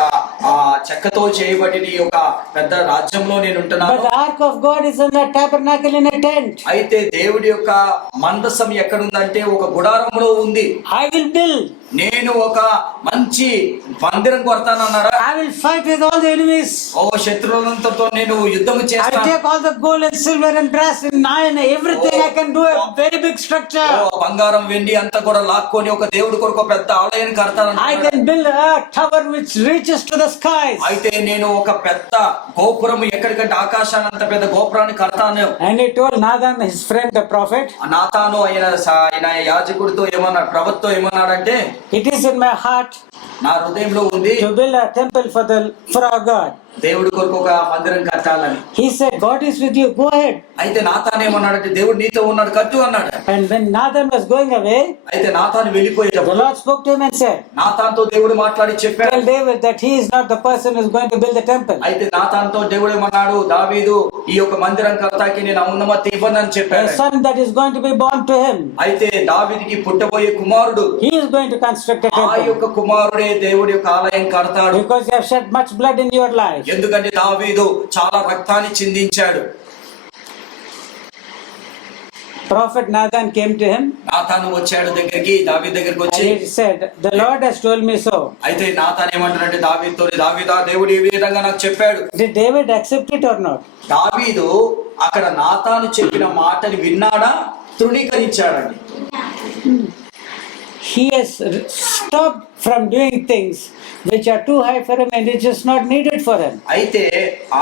చెక్కతో చేయబడిన ఒక పెద్ద రాజ్యంలో నేను But ఉంటున్నాను. the ark of God is in the tabernacle in a tent. అయితే దేవుడి యొక్క మందసం ఎక్కడుందంటే ఒక గుడారంలో ఉంది. I will build. నేను ఒక మంచి మందిరం కొడతానన్నాడా. I will fight with all the enemies. ఓ శత్రువులంతో నేను యుద్ధం I చేస్తాను. take all the gold and silver and brass and iron, everything. I can do a very big structure. బంగారం వెండి అంతా కూడా లాక్కొని ఒక దేవుడి కొరకు ఒక పెద్ద ఆలయాన్ని కడతాను. I can build a tower which reaches to the skies. అయితే నేను ఒక పెద్ద గోపురం ఎక్కడికంటే ఆకాశాన్ని అంత పెద్ద గోపురాన్ని కడతాను. And he told Nathan, his friend, the prophet, నాతాను ఆయన యాజకుడితో ఏమన్నాడు, ప్రవక్తతో ఏమన్నాడంటే, it is in my heart నా హృదయంలో ఉంది to build a temple for our God. దేవుడి కొరకు ఒక మందిరం కట్టాలని. He said, God is with you, go ahead. అయితే నాతాను ఏమన్నాడంటే, దేవుడు నీతో ఉన్నాడు, కట్టు అన్నాడు. And when Nathan was going away, అయితే నాతాను the వెళ్ళిపోయేటప్పుడు Lord spoke to him and said, నాతాన్తో దేవుడు మాట్లాడి చెప్పాడు. tell David that he is not the person who is going to build the temple. అయితే నాతాన్తో దేవుడు ఏమన్నాడు, దావీదు ఈ యొక్క మందిరం కర్తాకి నేను అనుమతి ఇవ్వనని A చెప్పాడు. son that is going to be born to him, అయితే దావీదుకి పుట్టబోయే కుమారుడు, he is going to construct a ఆ temple. యొక్క కుమారుడే దేవుడి యొక్క ఆలయం కడతాడు. Because you have shed much blood in your life. ఎందుకంటే దావీదు చాలా రక్తాన్ని చిందించాడు. Prophet Nathan came to him నాతాను వచ్చాడు దగ్గరికి, దావీదు దగ్గరికి and వచ్చి, he said, the Lord has told me so. అయితే నాతాను ఏమంటాడంటే దావీదుతో, దావీదా దేవుడు ఈ విధంగా నాకు చెప్పాడు. Did David accept it or not? దావీదు అక్కడ నాతాను చెప్పిన మాటని విన్నాడా, తృణీకరించాడండి. He has stopped from doing things which are too high for him and which is not needed for him. అయితే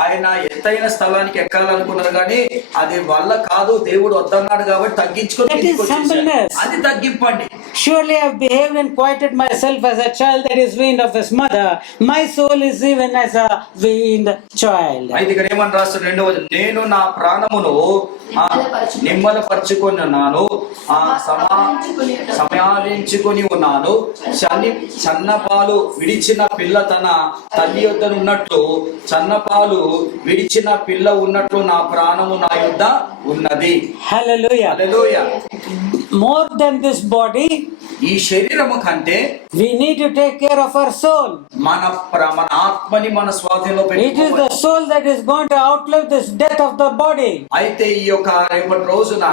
ఆయన ఎత్తైన స్థలానికి ఎక్కాలనుకున్నారు కానీ అది వల్ల కాదు, దేవుడు వద్దన్నాడు కాబట్టి తగ్గించుకొని That is కిందికి వచ్చేసాడు. humbleness. అది తగ్గింపండి. Surely I have behaved and quieted myself as a child that is weaned of his mother. My soul is even as a weaned child. అయితే ఇక్కడ ఏమని రాస్తాడు, రెండవది, నేను నా ప్రాణమును నిమ్మలపరుచుకొని ఉన్నాను, సమయాలించుకొని ఉన్నాను. సన్నపాలు విడిచిన పిల్ల తన తల్లి యొద్ద ఉన్నట్లు, సన్నపాలు విడిచిన పిల్ల ఉన్నట్లు నా ప్రాణము నా యొద్ద ఉన్నది. Hallelujah. Hallelujah. More than this body, ఈ శరీరము కంటే we need to take care of our soul. మన ఆత్మని మన స్వాధీనంలో It is పెట్టుకోవాలి. the soul that is going to outlive this death of the body. అయితే ఈ యొక్క రేపటి రోజున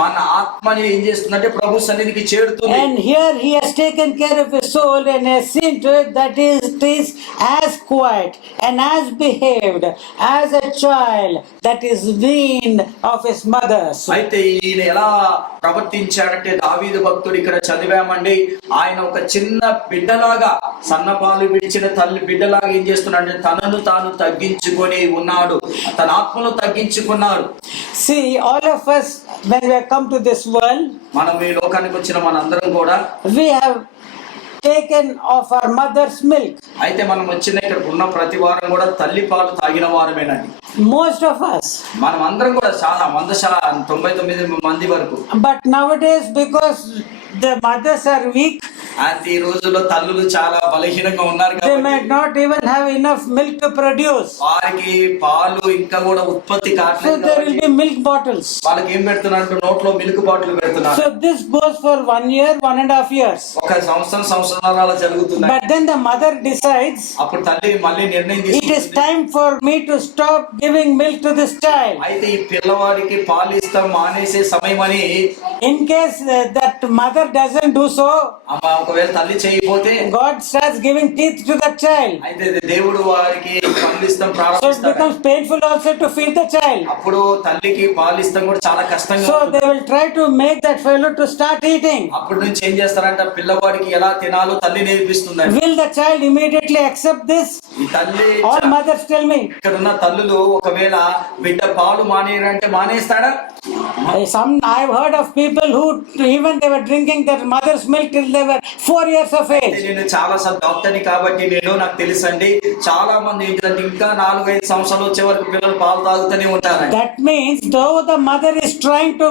మన ఆత్మని ఏం చేస్తుందంటే ప్రభు సన్నిధికి చేరుతుంది. And here he has taken care of his soul and has seen to it that it is as quiet and as behaved as a child that is weaned of his mother's. అయితే ఈయన ఎలా ప్రవర్తించాడంటే దావీదు భక్తుడు ఇక్కడ చదివామండి. ఆయన ఒక చిన్న బిడ్డలాగా సన్నపాలు విడిచిన తల్లి బిడ్డలాగా ఏం చేస్తున్నాడంటే తనను తాను తగ్గించుకొని ఉన్నాడు. తన ఆత్మను తగ్గించుకున్నాడు. See, all of us, when we have come to this world, మనం ఈ లోకానికి వచ్చిన మనందరం కూడా we have taken of our mother's milk. అయితే మనం వచ్చిన ఇక్కడ ఉన్న ప్రతి వారం కూడా తల్లి పాలు తాగిన వారమేనండి. Most of us. మనం అందరం కూడా చాలా 99 మంది వరకు. But nowadays, because the mothers are weak, అయితే ఈ రోజుల్లో తల్లులు చాలా బలహీనంగా ఉన్నారు they may కాబట్టి not even have enough milk to produce. వారికి పాలు ఇంకా కూడా ఉత్పత్తి So కావట్లేదు there will కాబట్టి be milk bottles. వాళ్ళకి ఏం పెడుతున్నారు? నోట్లో మిల్క్ బాటిల్ పెడుతున్నారు. So this goes for 1 year, 1.5 years. ఒక సంవత్సరాల జరుగుతుంది. But then the mother decides, అప్పుడు తల్లి మళ్ళీ నిర్ణయం it is తీసుకుంటుంది. time for me to stop giving milk to this child. అయితే ఈ పిల్లవాడికి పాలు ఇస్తాం మానేసే సమయం అని In case that mother doesn't do so, ఒకవేళ తల్లి చేయకపోతే God starts giving teeth to the child. అయితే దేవుడు వారికి పనులు ఇస్తాం So it ప్రారంభిస్తాడు. becomes painful also to feed the child. అప్పుడు తల్లికి పాలు ఇస్తాం కూడా చాలా కష్టంగా So ఉంటుంది. they will try to make that fellow to start eating. అప్పటి నుంచి ఏం చేస్తారంటే పిల్లవాడికి ఎలా తినాలో తల్లి నేర్పిస్తుందండి. Will the child immediately accept this? ఈ తల్లి All mothers tell me. ఇక్కడ ఉన్న తల్లులు ఒకవేళ బిడ్డ పాలు మానేరంటే మానేస్తాడా? I've heard of people who even they were drinking their mother's milk till they were 4 years of అయితే age. నేను చాలా సార్లు డాక్టర్ని కాబట్టి నాకు తెలుసండి. చాలా మంది ఏంటంటే ఇంకా 4-5 సంవత్సరాలు వచ్చే వరకు పిల్లలు పాలు తాగుతూనే ఉంటారండి. That means though the mother is trying to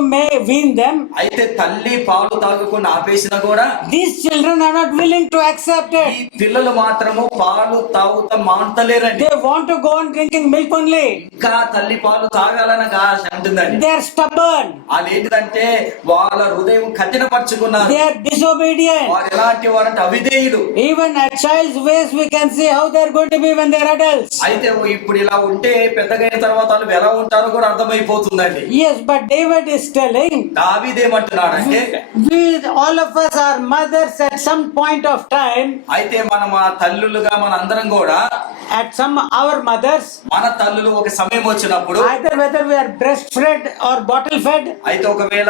wean them, అయితే తల్లి పాలు తాగకుండా ఆపేసినా కూడా these children are not willing to accept ఈ it. పిల్లలు మాత్రము పాలు తాగుతా మాంటలేరండి. They want to go on drinking milk only. ఇంకా తల్లి పాలు తాగాలని ఆశ ఉంటుందండి. They are stubborn. అది ఏంటిదంటే వాళ్ళ హృదయం కఠినపరుచుకున్నారు. They are disobedient. వారు ఎలాంటి వారంటే అవిధేయులు. Even a child's ways we can see how they are going to be when they are adults. అయితే ఇప్పుడు ఇలా ఉంటే పెద్దగైన తర్వాత వాళ్ళు ఎలా ఉంటారో కూడా అర్థమైపోతుందండి. Yes, but David is telling, దావీదేమంటున్నాడంటే we all of us are mothers at some point of time. అయితే మనం ఆ తల్లులుగా మన అందరం కూడా At some our mothers, మన తల్లులు ఒక సమయం వచ్చినప్పుడు either whether we are breastfed or bottle fed, అయితే ఒకవేళ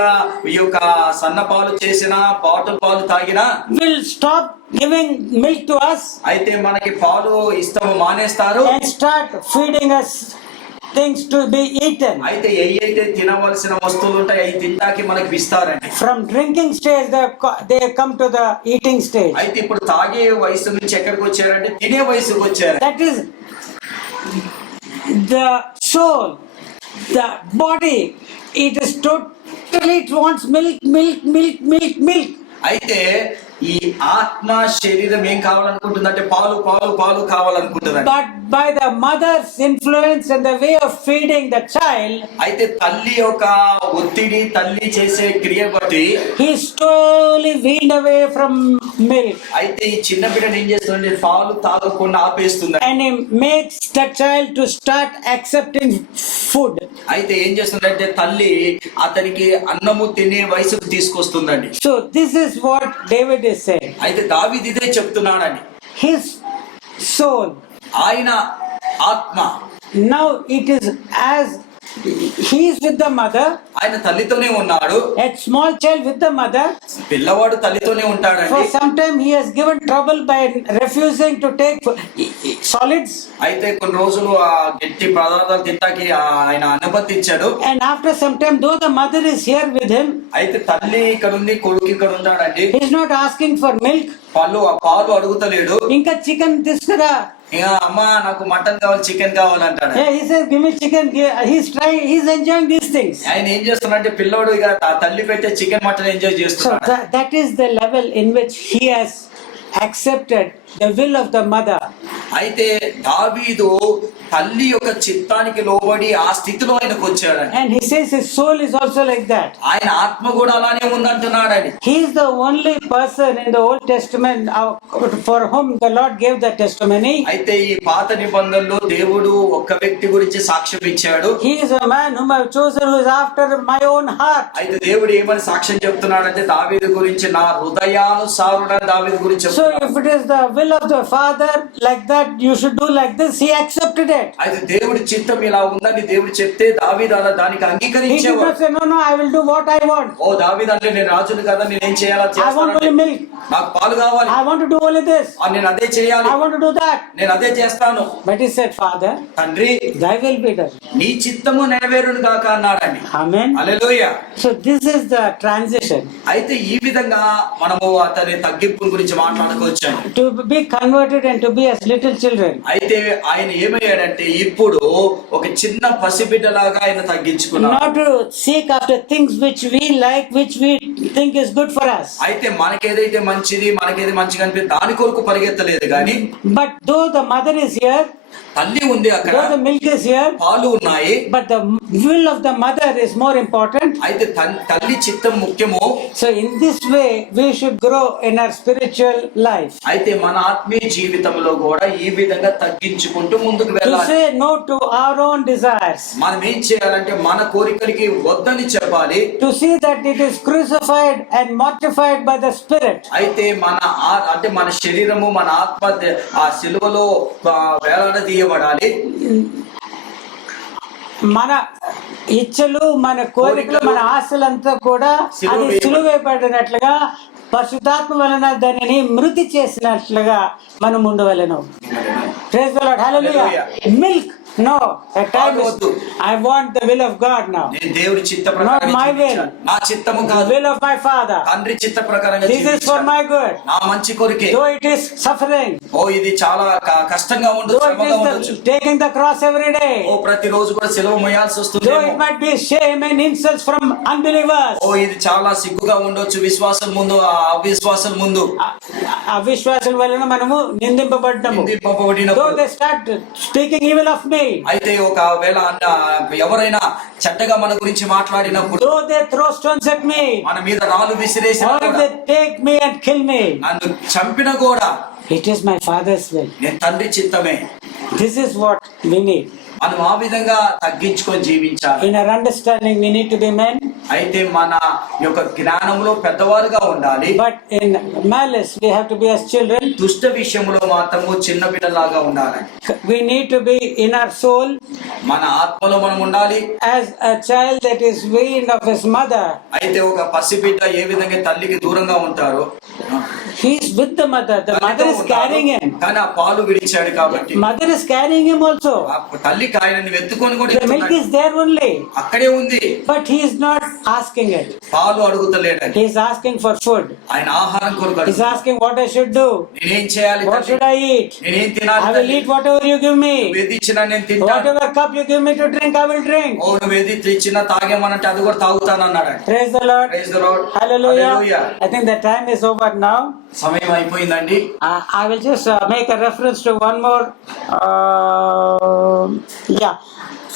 ఈ యొక్క సన్న పాలు చేసినా బాటిల్ పాలు తాగినా will stop giving milk to us అయితే మనకి పాలు ఇస్తాము మానేస్తారు. and start feeding us things to be eaten. అయితే ఏవైతే తినవలసిన వస్తువులు ఉంటాయి అవి తింటాకి మనకి ఇస్తారండి. From drinking stage they come to the eating stage. అయితే ఇప్పుడు తాగే వయసు నుంచి ఎక్కడికి వచ్చారంటే తినే వయసుకు వచ్చారు. That is the soul, the body. It is totally, it wants milk. అయితే ఈ ఆత్మ శరీరం ఏం కావాలనుకుంటుందంటే పాలు పాలు పాలు కావాలనుకుంటుందండి. But by the mother's influence and the way of feeding the child, అయితే తల్లి యొక్క ఒత్తిడి తల్లి చేసే క్రియ బట్టి he is slowly weaned away from milk అయితే ఈ చిన్న బిడ్డను ఏం చేస్తుందంటే పాలు తాగకుండా ఆపేస్తుంది. and he makes the child to start accepting food. అయితే ఏం చేస్తుందంటే తల్లి అతనికి అన్నము తినే వయసుకు తీసుకొస్తుందండి. So this is what David is saying. అయితే దావీదు ఇదే చెప్తున్నాడని. His soul, ఆయన ఆత్మ now it is as he is with the mother, ఆయన తల్లితోనే ఉన్నాడు. a small child with the mother. పిల్లవాడు తల్లితోనే ఉంటాడండి. For some time he has given trouble by refusing to take solids. అయితే కొన్ని రోజులు ఆ గట్టి పదార్థాలు తింటాకి ఆయన అనుమతించాడు. And after some time, though the mother is here with him, అయితే తల్లి ఇక్కడ ఉంది, కొడుకు ఇక్కడ ఉంటాడండి. he is not asking for milk. పాలు అడుగుతలేడు. Inka chicken తీసుకురా. ఇక అమ్మ నాకు మటన్ కావాలి, chicken కావాలంటాడు. Yeah, he says, give me chicken. He's enjoying these things. ఆయన ఏం చేస్తున్నాడంటే పిల్లోడు ఇక తల్లి పెట్టే చికెన్ మటన్ ఎంజాయ్ So చేస్తున్నాడు. that is the level in which he has accepted the will of the mother. అయితే దావీదు తల్లి యొక్క చిత్తానికి లోబడి ఆ స్థితిలో ఆయనకు వచ్చాడని. And he says his soul is also like that. ఆయన ఆత్మ కూడా అలానే ఉందంటున్నాడని. He is the only person in the Old Testament for whom the Lord gave the testimony. అయితే ఈ పాత నిబంధనలో దేవుడు ఒక్క వ్యక్తి గురించి సాక్ష్యం ఇచ్చాడు. He is a man whom I have chosen, who is after my own heart. అయితే దేవుడు ఏమని సాక్ష్యం చెప్తున్నాడంటే దావీదు గురించి నా హృదయానుసారుడని దావీదు గురించి So చెప్తున్నాడు. if it is the will of the Father like that, you should do like this. He accepted it. అయితే దేవుడి చిత్తం ఇలా ఉందని దేవుడు చెప్తే దావీదు అలా దానికి He did అంగీకరించేవాడు. not say, no, I will do what I want. ఓ దావీదు అంటే నేను రాజును కదా, నేనేం చేయాలో I want only చేస్తాను, milk. నాకు పాలు కావాలి, I want to do only this. నేను అదే చేయాలి, I want to do that. నేను అదే చేస్తాను. But he said, Father, తండ్రి thy will be done. నీ చిత్తము నెరవేరును గాక అన్నాడని. Amen. Hallelujah. So this is the transition. అయితే ఈ విధంగా మనము అతని తగ్గింపు గురించి మాట్లాడుకోవచ్చాము. To be converted and to be as little children. అయితే ఆయన ఏమయ్యాడంటే ఇప్పుడు ఒక చిన్న పసిబిడ్డలాగా ఆయన తగ్గించుకున్నాడు. Not to seek after things which we like, which we think is good for us. అయితే మనకేదైతే మంచిది, మనకేది మంచిగా అనిపిస్తుంది దాని కొరకు పరిగెత్తలేదు గాని, But though the mother is here, తల్లి ఉంది అక్కడ, though the milk is here, పాలు ఉన్నాయి, but the will of the mother is more important. అయితే తల్లి చిత్తం ముఖ్యము. So in this way, we should grow in our spiritual life. అయితే మన ఆత్మీయ జీవితంలో కూడా ఈ విధంగా తగ్గించుకుంటూ ముందుకు To వెళ్ళాలి. say no to our own desires. మనం ఏం చేయాలంటే మన కోరికలకి వద్దని చెప్పాలి. To see that it is crucified and mortified by the Spirit. అయితే అంటే మన శరీరము, మన ఆత్మ ఆ సిలువలో వేలాడదీయబడాలి. మన ఇచ్చలు, మన కోరికలు, మన ఆశలంతా కూడా అది సులువైపడినట్లుగా పరిశుద్ధాత్మ వలన దానిని మృతి చేసినట్లుగా మనం ఉండవలెను. Praise the Lord. Hallelujah. Milk. No, at time is, I want the will of God now. నేను దేవుడి చిత్త ప్రకారం Not my will. నా చిత్తము The కాదు, will of my Father. తండ్రి చిత్త ప్రకారంగా This is for my good. నా మంచి కొరికే. Though it is suffering, ఇది చాలా కష్టంగా ఉండొచ్చు, though శ్రమగా it ఉండొచ్చు. is taking the cross every day, ప్రతిరోజు కూడా సిలువ మోయాల్సి వస్తుంది. though it might be shame and insults from unbelievers. ఇది చాలా సిగ్గుగా ఉండొచ్చు విశ్వాసం ముందు, అవిశ్వాసం ముందు. అవిశ్వాసం వలన మనము నిందింపబడ్డాము. Though they start speaking evil of me, అయితే ఒకవేళ ఎవరైనా చెడ్డగా మన గురించి మాట్లాడినప్పుడు, though they throw stones at me, మన మీద రాళ్ళు విసిరేసి or they take me and kill me, నన్ను చంపిన కూడా it is my Father's will. నేను తండ్రి చిత్తమే. This is what we need. మనం ఆ విధంగా తగ్గించుకొని జీవించాలి. In our understanding, we need to be men. అయితే మన యొక్క జ్ఞానంలో పెద్దవారుగా ఉండాలి. But in malice, we have to be as children. దుష్ట విషయంలో మాత్రము చిన్న బిడ్డలాగా ఉండాలి. We need to be in our soul మన ఆత్మలో మనం ఉండాలి. as a child that is weaned of his mother. అయితే ఒక పసిబిడ్డ ఏ విధంగా తల్లికి దూరంగా ఉంటారో, He is with the mother. The mother is carrying him. కానీ ఆ పాలు విడిచాడు కాబట్టి Mother is carrying him also. ఆ తల్లికి ఆయనని వెతుకొని కూడా The milk వెళ్తున్నాడు. is there only. అక్కడే ఉంది, But he is not asking it. పాలు అడుగుతలేడని. He is asking for food. ఆయన ఆహారం కొరకు He is అడుగుతున్నాడు. asking what I should do. నేనేం చేయాలి What తల్లి? should I eat? నేనేం I తినాలి will తల్లి? eat whatever you give me. నువ్వు ఏది ఇచ్చినా నేను తింటాను. Whatever cup you give me to drink, I will drink. నువ్వు ఏది ఇచ్చినా తాగేమనంటే అది కూడా తాగుతాను అన్నాడు. Praise the Lord. Praise the Lord. Hallelujah. Hallelujah. I think the time is over now. సమయం అయిపోయిందండి. I will just make a reference to one more.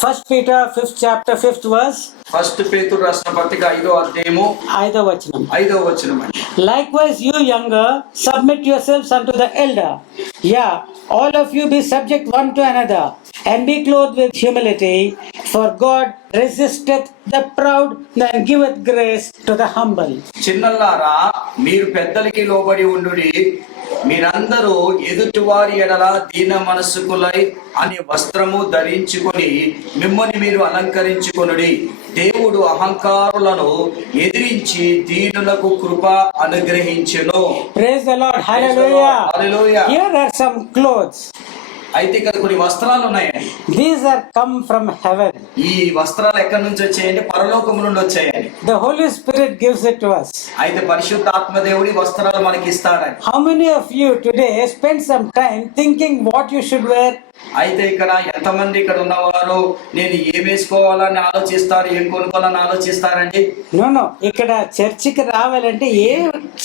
First Peter 5th chapter 5th verse. First పేతురు రాసిన పత్రిక 5వ అధ్యాయము 5వ వచనం. 5వ వచనం అండి. Likewise, you younger, submit yourselves unto the elder. Yeah, all of you be subject one to another, and be clothed with humility, for God resisteth the proud and giveth grace to the humble. చిన్నల్లారా, మీరు పెద్దలకి లోబడి ఉండుడి. మీరందరూ ఎదుటివారి ఎడల దీన మనస్కులై అని వస్త్రము ధరించుకొని మిమ్మల్ని మీరు అలంకరించుకొనుడి. దేవుడు అహంకారులను ఎదిరించి దీనులకు కృప అనుగ్రహించెను. Praise the Lord. Hallelujah. Hallelujah. Here are some clothes. అయితే ఇక్కడ కొన్ని వస్త్రాలు ఉన్నాయండి. These are come from heaven. ఈ వస్త్రాలు ఎక్కడి నుంచి వచ్చాయండి? పరలోకము నుండి వచ్చాయండి. The Holy Spirit gives it to us. అయితే పరిశుద్ధాత్మ దేవుడి వస్త్రాలు మనకి ఇస్తాడండి. How many of you today spend some time thinking what you should wear? అయితే ఇక్కడ ఎంతమంది ఇక్కడ ఉన్నవారు నేను ఏం వేసుకోవాలని ఆలోచిస్తారు, ఏం కొనుక్కోవాలని ఆలోచిస్తారండి? No. ఇక్కడ చర్చికి రావాలంటే ఏ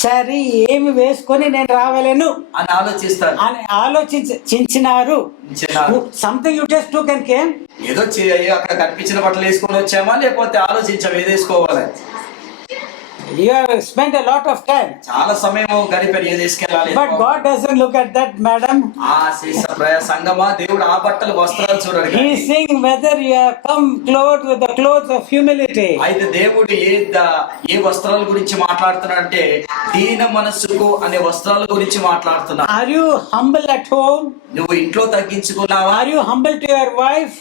సరే ఏమి వేసుకొని నేను రావలేను అని ఆలోచిస్తారు. అని ఆలోచించినారు. Something you just took and came. ఏదో అక్కడ కనిపించిన బట్టలు వేసుకొని వచ్చామా, లేకపోతే ఆలోచించాం ఏది వేసుకోవాలి. You have spent a lot of time. చాలా సమయం గడిపారు ఏది వేసుకెళ్ళాలి. But God doesn't look at that, madam. సంగమా, దేవుడు ఆ బట్టలు వస్త్రాలు చూడరు. He is saying whether you have come clothed with the clothes of humility. అయితే దేవుడు ఏ వస్త్రాల గురించి మాట్లాడుతున్నాడంటే దీన మనస్సుకు అనే వస్త్రాల గురించి మాట్లాడుతున్నా. Are you humble at home? నువ్వు ఇంట్లో తగ్గించుకున్నావా? Are you humble to your wife?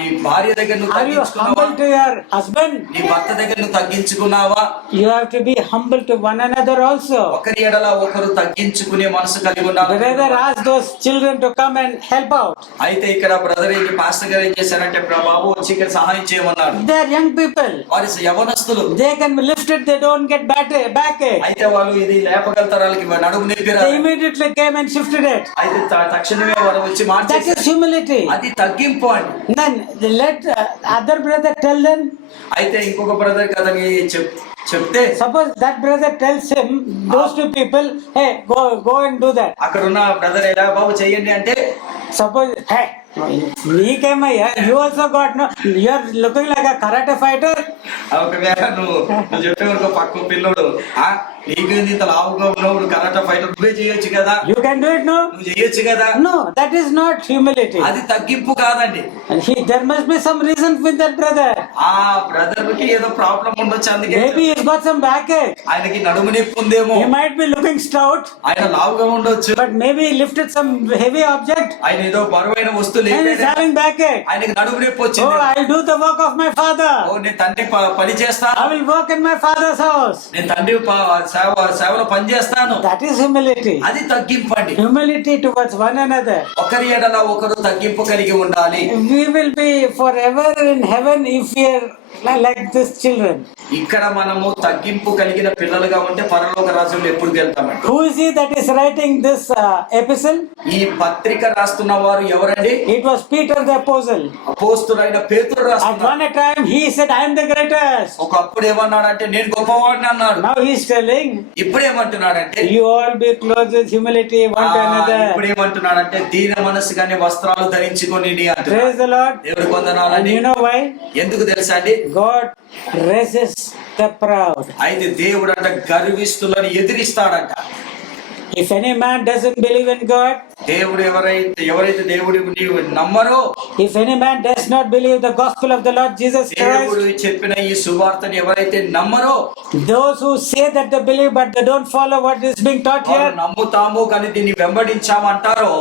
నీ భార్య దగ్గర నువ్వు Are you తగ్గించుకున్నావా? humble to your husband? నీ భర్త దగ్గర నువ్వు తగ్గించుకున్నావా? You have to be humble to one another also. ఒకరి ఎడల ఒకరు తగ్గించుకునే మనసు కలిగి ఉండాలి. Brother, ask those children to come and help out. అయితే ఇక్కడ బ్రదర్ ఏంటి, పాస్టర్ గారు ఏం చేశారంటే, బాబు వచ్చి ఇక్కడ సహాయం చేయమన్నాడు. They are young people. వారి యవనస్తులు. They can be lifted. They don't get backache. అయితే వాళ్ళు ఇది లేపగలుగుతారు, వాళ్ళకి నడుము నొప్పి రాదు. They immediately came and shifted it. అయితే తక్షణమే వారు వచ్చి That మార్చేశారు. is humility. అది తగ్గింపు అండి. Then let other brother tell them. అయితే ఇంకొక బ్రదర్ కదని చెప్తే, Suppose that brother tells him, those two people, hey, go and do that. అక్కడ ఉన్న బ్రదర్ ఎలా బాబు చెయ్యండి అంటే, Suppose, hey, నీకేమయ్యా, you also got no, you are looking like a karate fighter. ఒకవేళ నువ్వు చెప్పే వరకు పక్క పిల్లడు నీకు ఇంత లావుగా ఉన్నప్పుడు కరాటా ఫైటర్ నువ్వే చేయొచ్చు కదా, You can do it, no? నువ్వు చేయొచ్చు కదా. No, that is not humility. అది తగ్గింపు కాదండి. And there must be some reason with that brother. ఆ బ్రదర్ కి ఏదో ప్రాబ్లం ఉండొచ్చు, అందుకే Maybe he's got some backache. ఆయనకి నడుము నొప్పి ఉందేమో, He might be looking stout, ఆయన లావుగా ఉండొచ్చు, but maybe he lifted some heavy object ఆయన ఏదో బరువైన వస్తువులు and he's having backache. ఆయనకి నడుము నొప్పి Oh, వచ్చింది. I'll do the work of my father. ఓ నేను తండ్రి పని చేస్తాను, I will work in my father's house. నేను తండ్రి సేవలో పని చేస్తాను. That is humility. అది తగ్గింపు అండి. Humility towards one another. ఒకరి ఎడల ఒకరు తగ్గింపు కలిగి ఉండాలి. We will be forever in heaven if we are like these children. ఇక్కడ మనము తగ్గింపు కలిగిన పిల్లలుగా ఉంటే పరలోక రాజ్యంలో ఎప్పుడు వెళ్తామండి. Who is he that is writing this epistle? ఈ పత్రిక రాస్తున్న వారు ఎవరండి? It was Peter the apostle. అపోస్తులైన పేతురు At రాస్తున్నారు. one time he said, I am the greatest. ఒకప్పుడు ఏమన్నాడంటే నేను గొప్పవాడిని అన్నాడు. Now he is telling, ఇప్పుడు ఏమంటున్నాడంటే you all be clothed with humility one to ఇప్పుడు another. ఏమంటున్నాడంటే దీన మనసుగానే వస్త్రాలు ధరించుకొని అంటున్నాడు. Praise the Lord. దేవుడు And కొందనాలని. you know why? ఎందుకు తెలుసా అండి? God resists the proud. అయితే దేవుడు అంట గర్విష్ఠులను ఎదిరిస్తాడంట. If any man doesn't believe in God, దేవుడు ఎవరైతే దేవుడి నీవు నమ్మరో, if any man does not believe the gospel of the Lord Jesus దేవుడు Christ, చెప్పిన ఈ సువార్తను ఎవరైతే నమ్మరో, those who say that they believe but they don't follow what is being taught వారు here, నమ్ముతాము కానీ దీన్ని వెంబడించామంటారో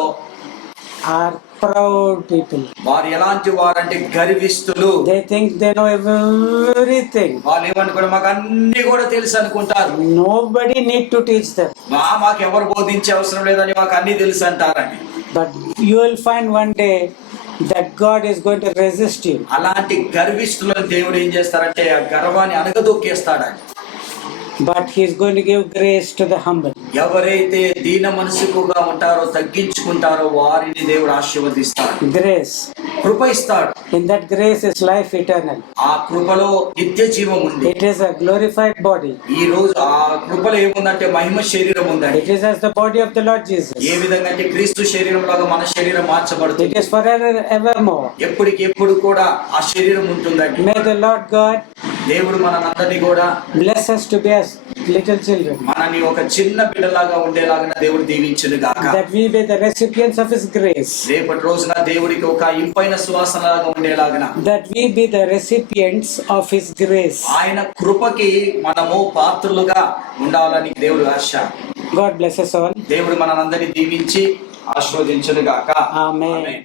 are proud people. వారు ఎలాంటి వారంటే గర్విష్ఠులు. They think they know everything. వాళ్ళు ఏమనుకుంటారు, మాకు అన్ని కూడా తెలుసు అనుకుంటారు. Nobody need to teach them. మాకు ఎవరు బోధించే అవసరం లేదని, మాకు అన్ని తెలుసు అంటారని. But you will find one day that God is going to resist you. అలాంటి గర్విష్ఠులను దేవుడు ఏం చేస్తారంటే ఆ గర్వాన్ని అనగదొక్కేస్తాడని. But he is going to give grace to the humble. ఎవరైతే దీన మనసుకుగా ఉంటారో, తగ్గించుకుంటారో వారిని దేవుడు ఆశీర్వదిస్తాడు, Grace. కృప ఇస్తాడు. In that grace is life eternal. ఆ కృపలో నిత్య జీవం ఉంది. It is a glorified body. ఈ రోజు ఆ కృపలో ఏముందంటే మహిమ శరీరం ఉందండి. It is as the body of the Lord Jesus. ఏ విధంగా అంటే క్రీస్తు శరీరం లాగా మన శరీరం It మార్చబడుతుంది. is forever evermore. ఎప్పటికి ఎప్పుడు కూడా ఆ శరీరం ఉంటుందండి. May the Lord God దేవుడు మనందరినీ కూడా bless us to be as little children, మనని ఒక చిన్న బిడ్డలాగా ఉండేలాగా దేవుడు దీవించును గాక. that we be the recipients of his grace, రేపటి రోజున దేవుడికి ఒక ఇంపైన సువాసనలాగా ఉండేలాగా, that we be the recipients of his grace. ఆయన కృపకి మనము పాత్రులుగా ఉండాలని దేవుడు ఆశ. God bless us all. దేవుడు మనందరినీ దీవించి ఆశీర్వదించును గాక. Amen. ఆమేన్.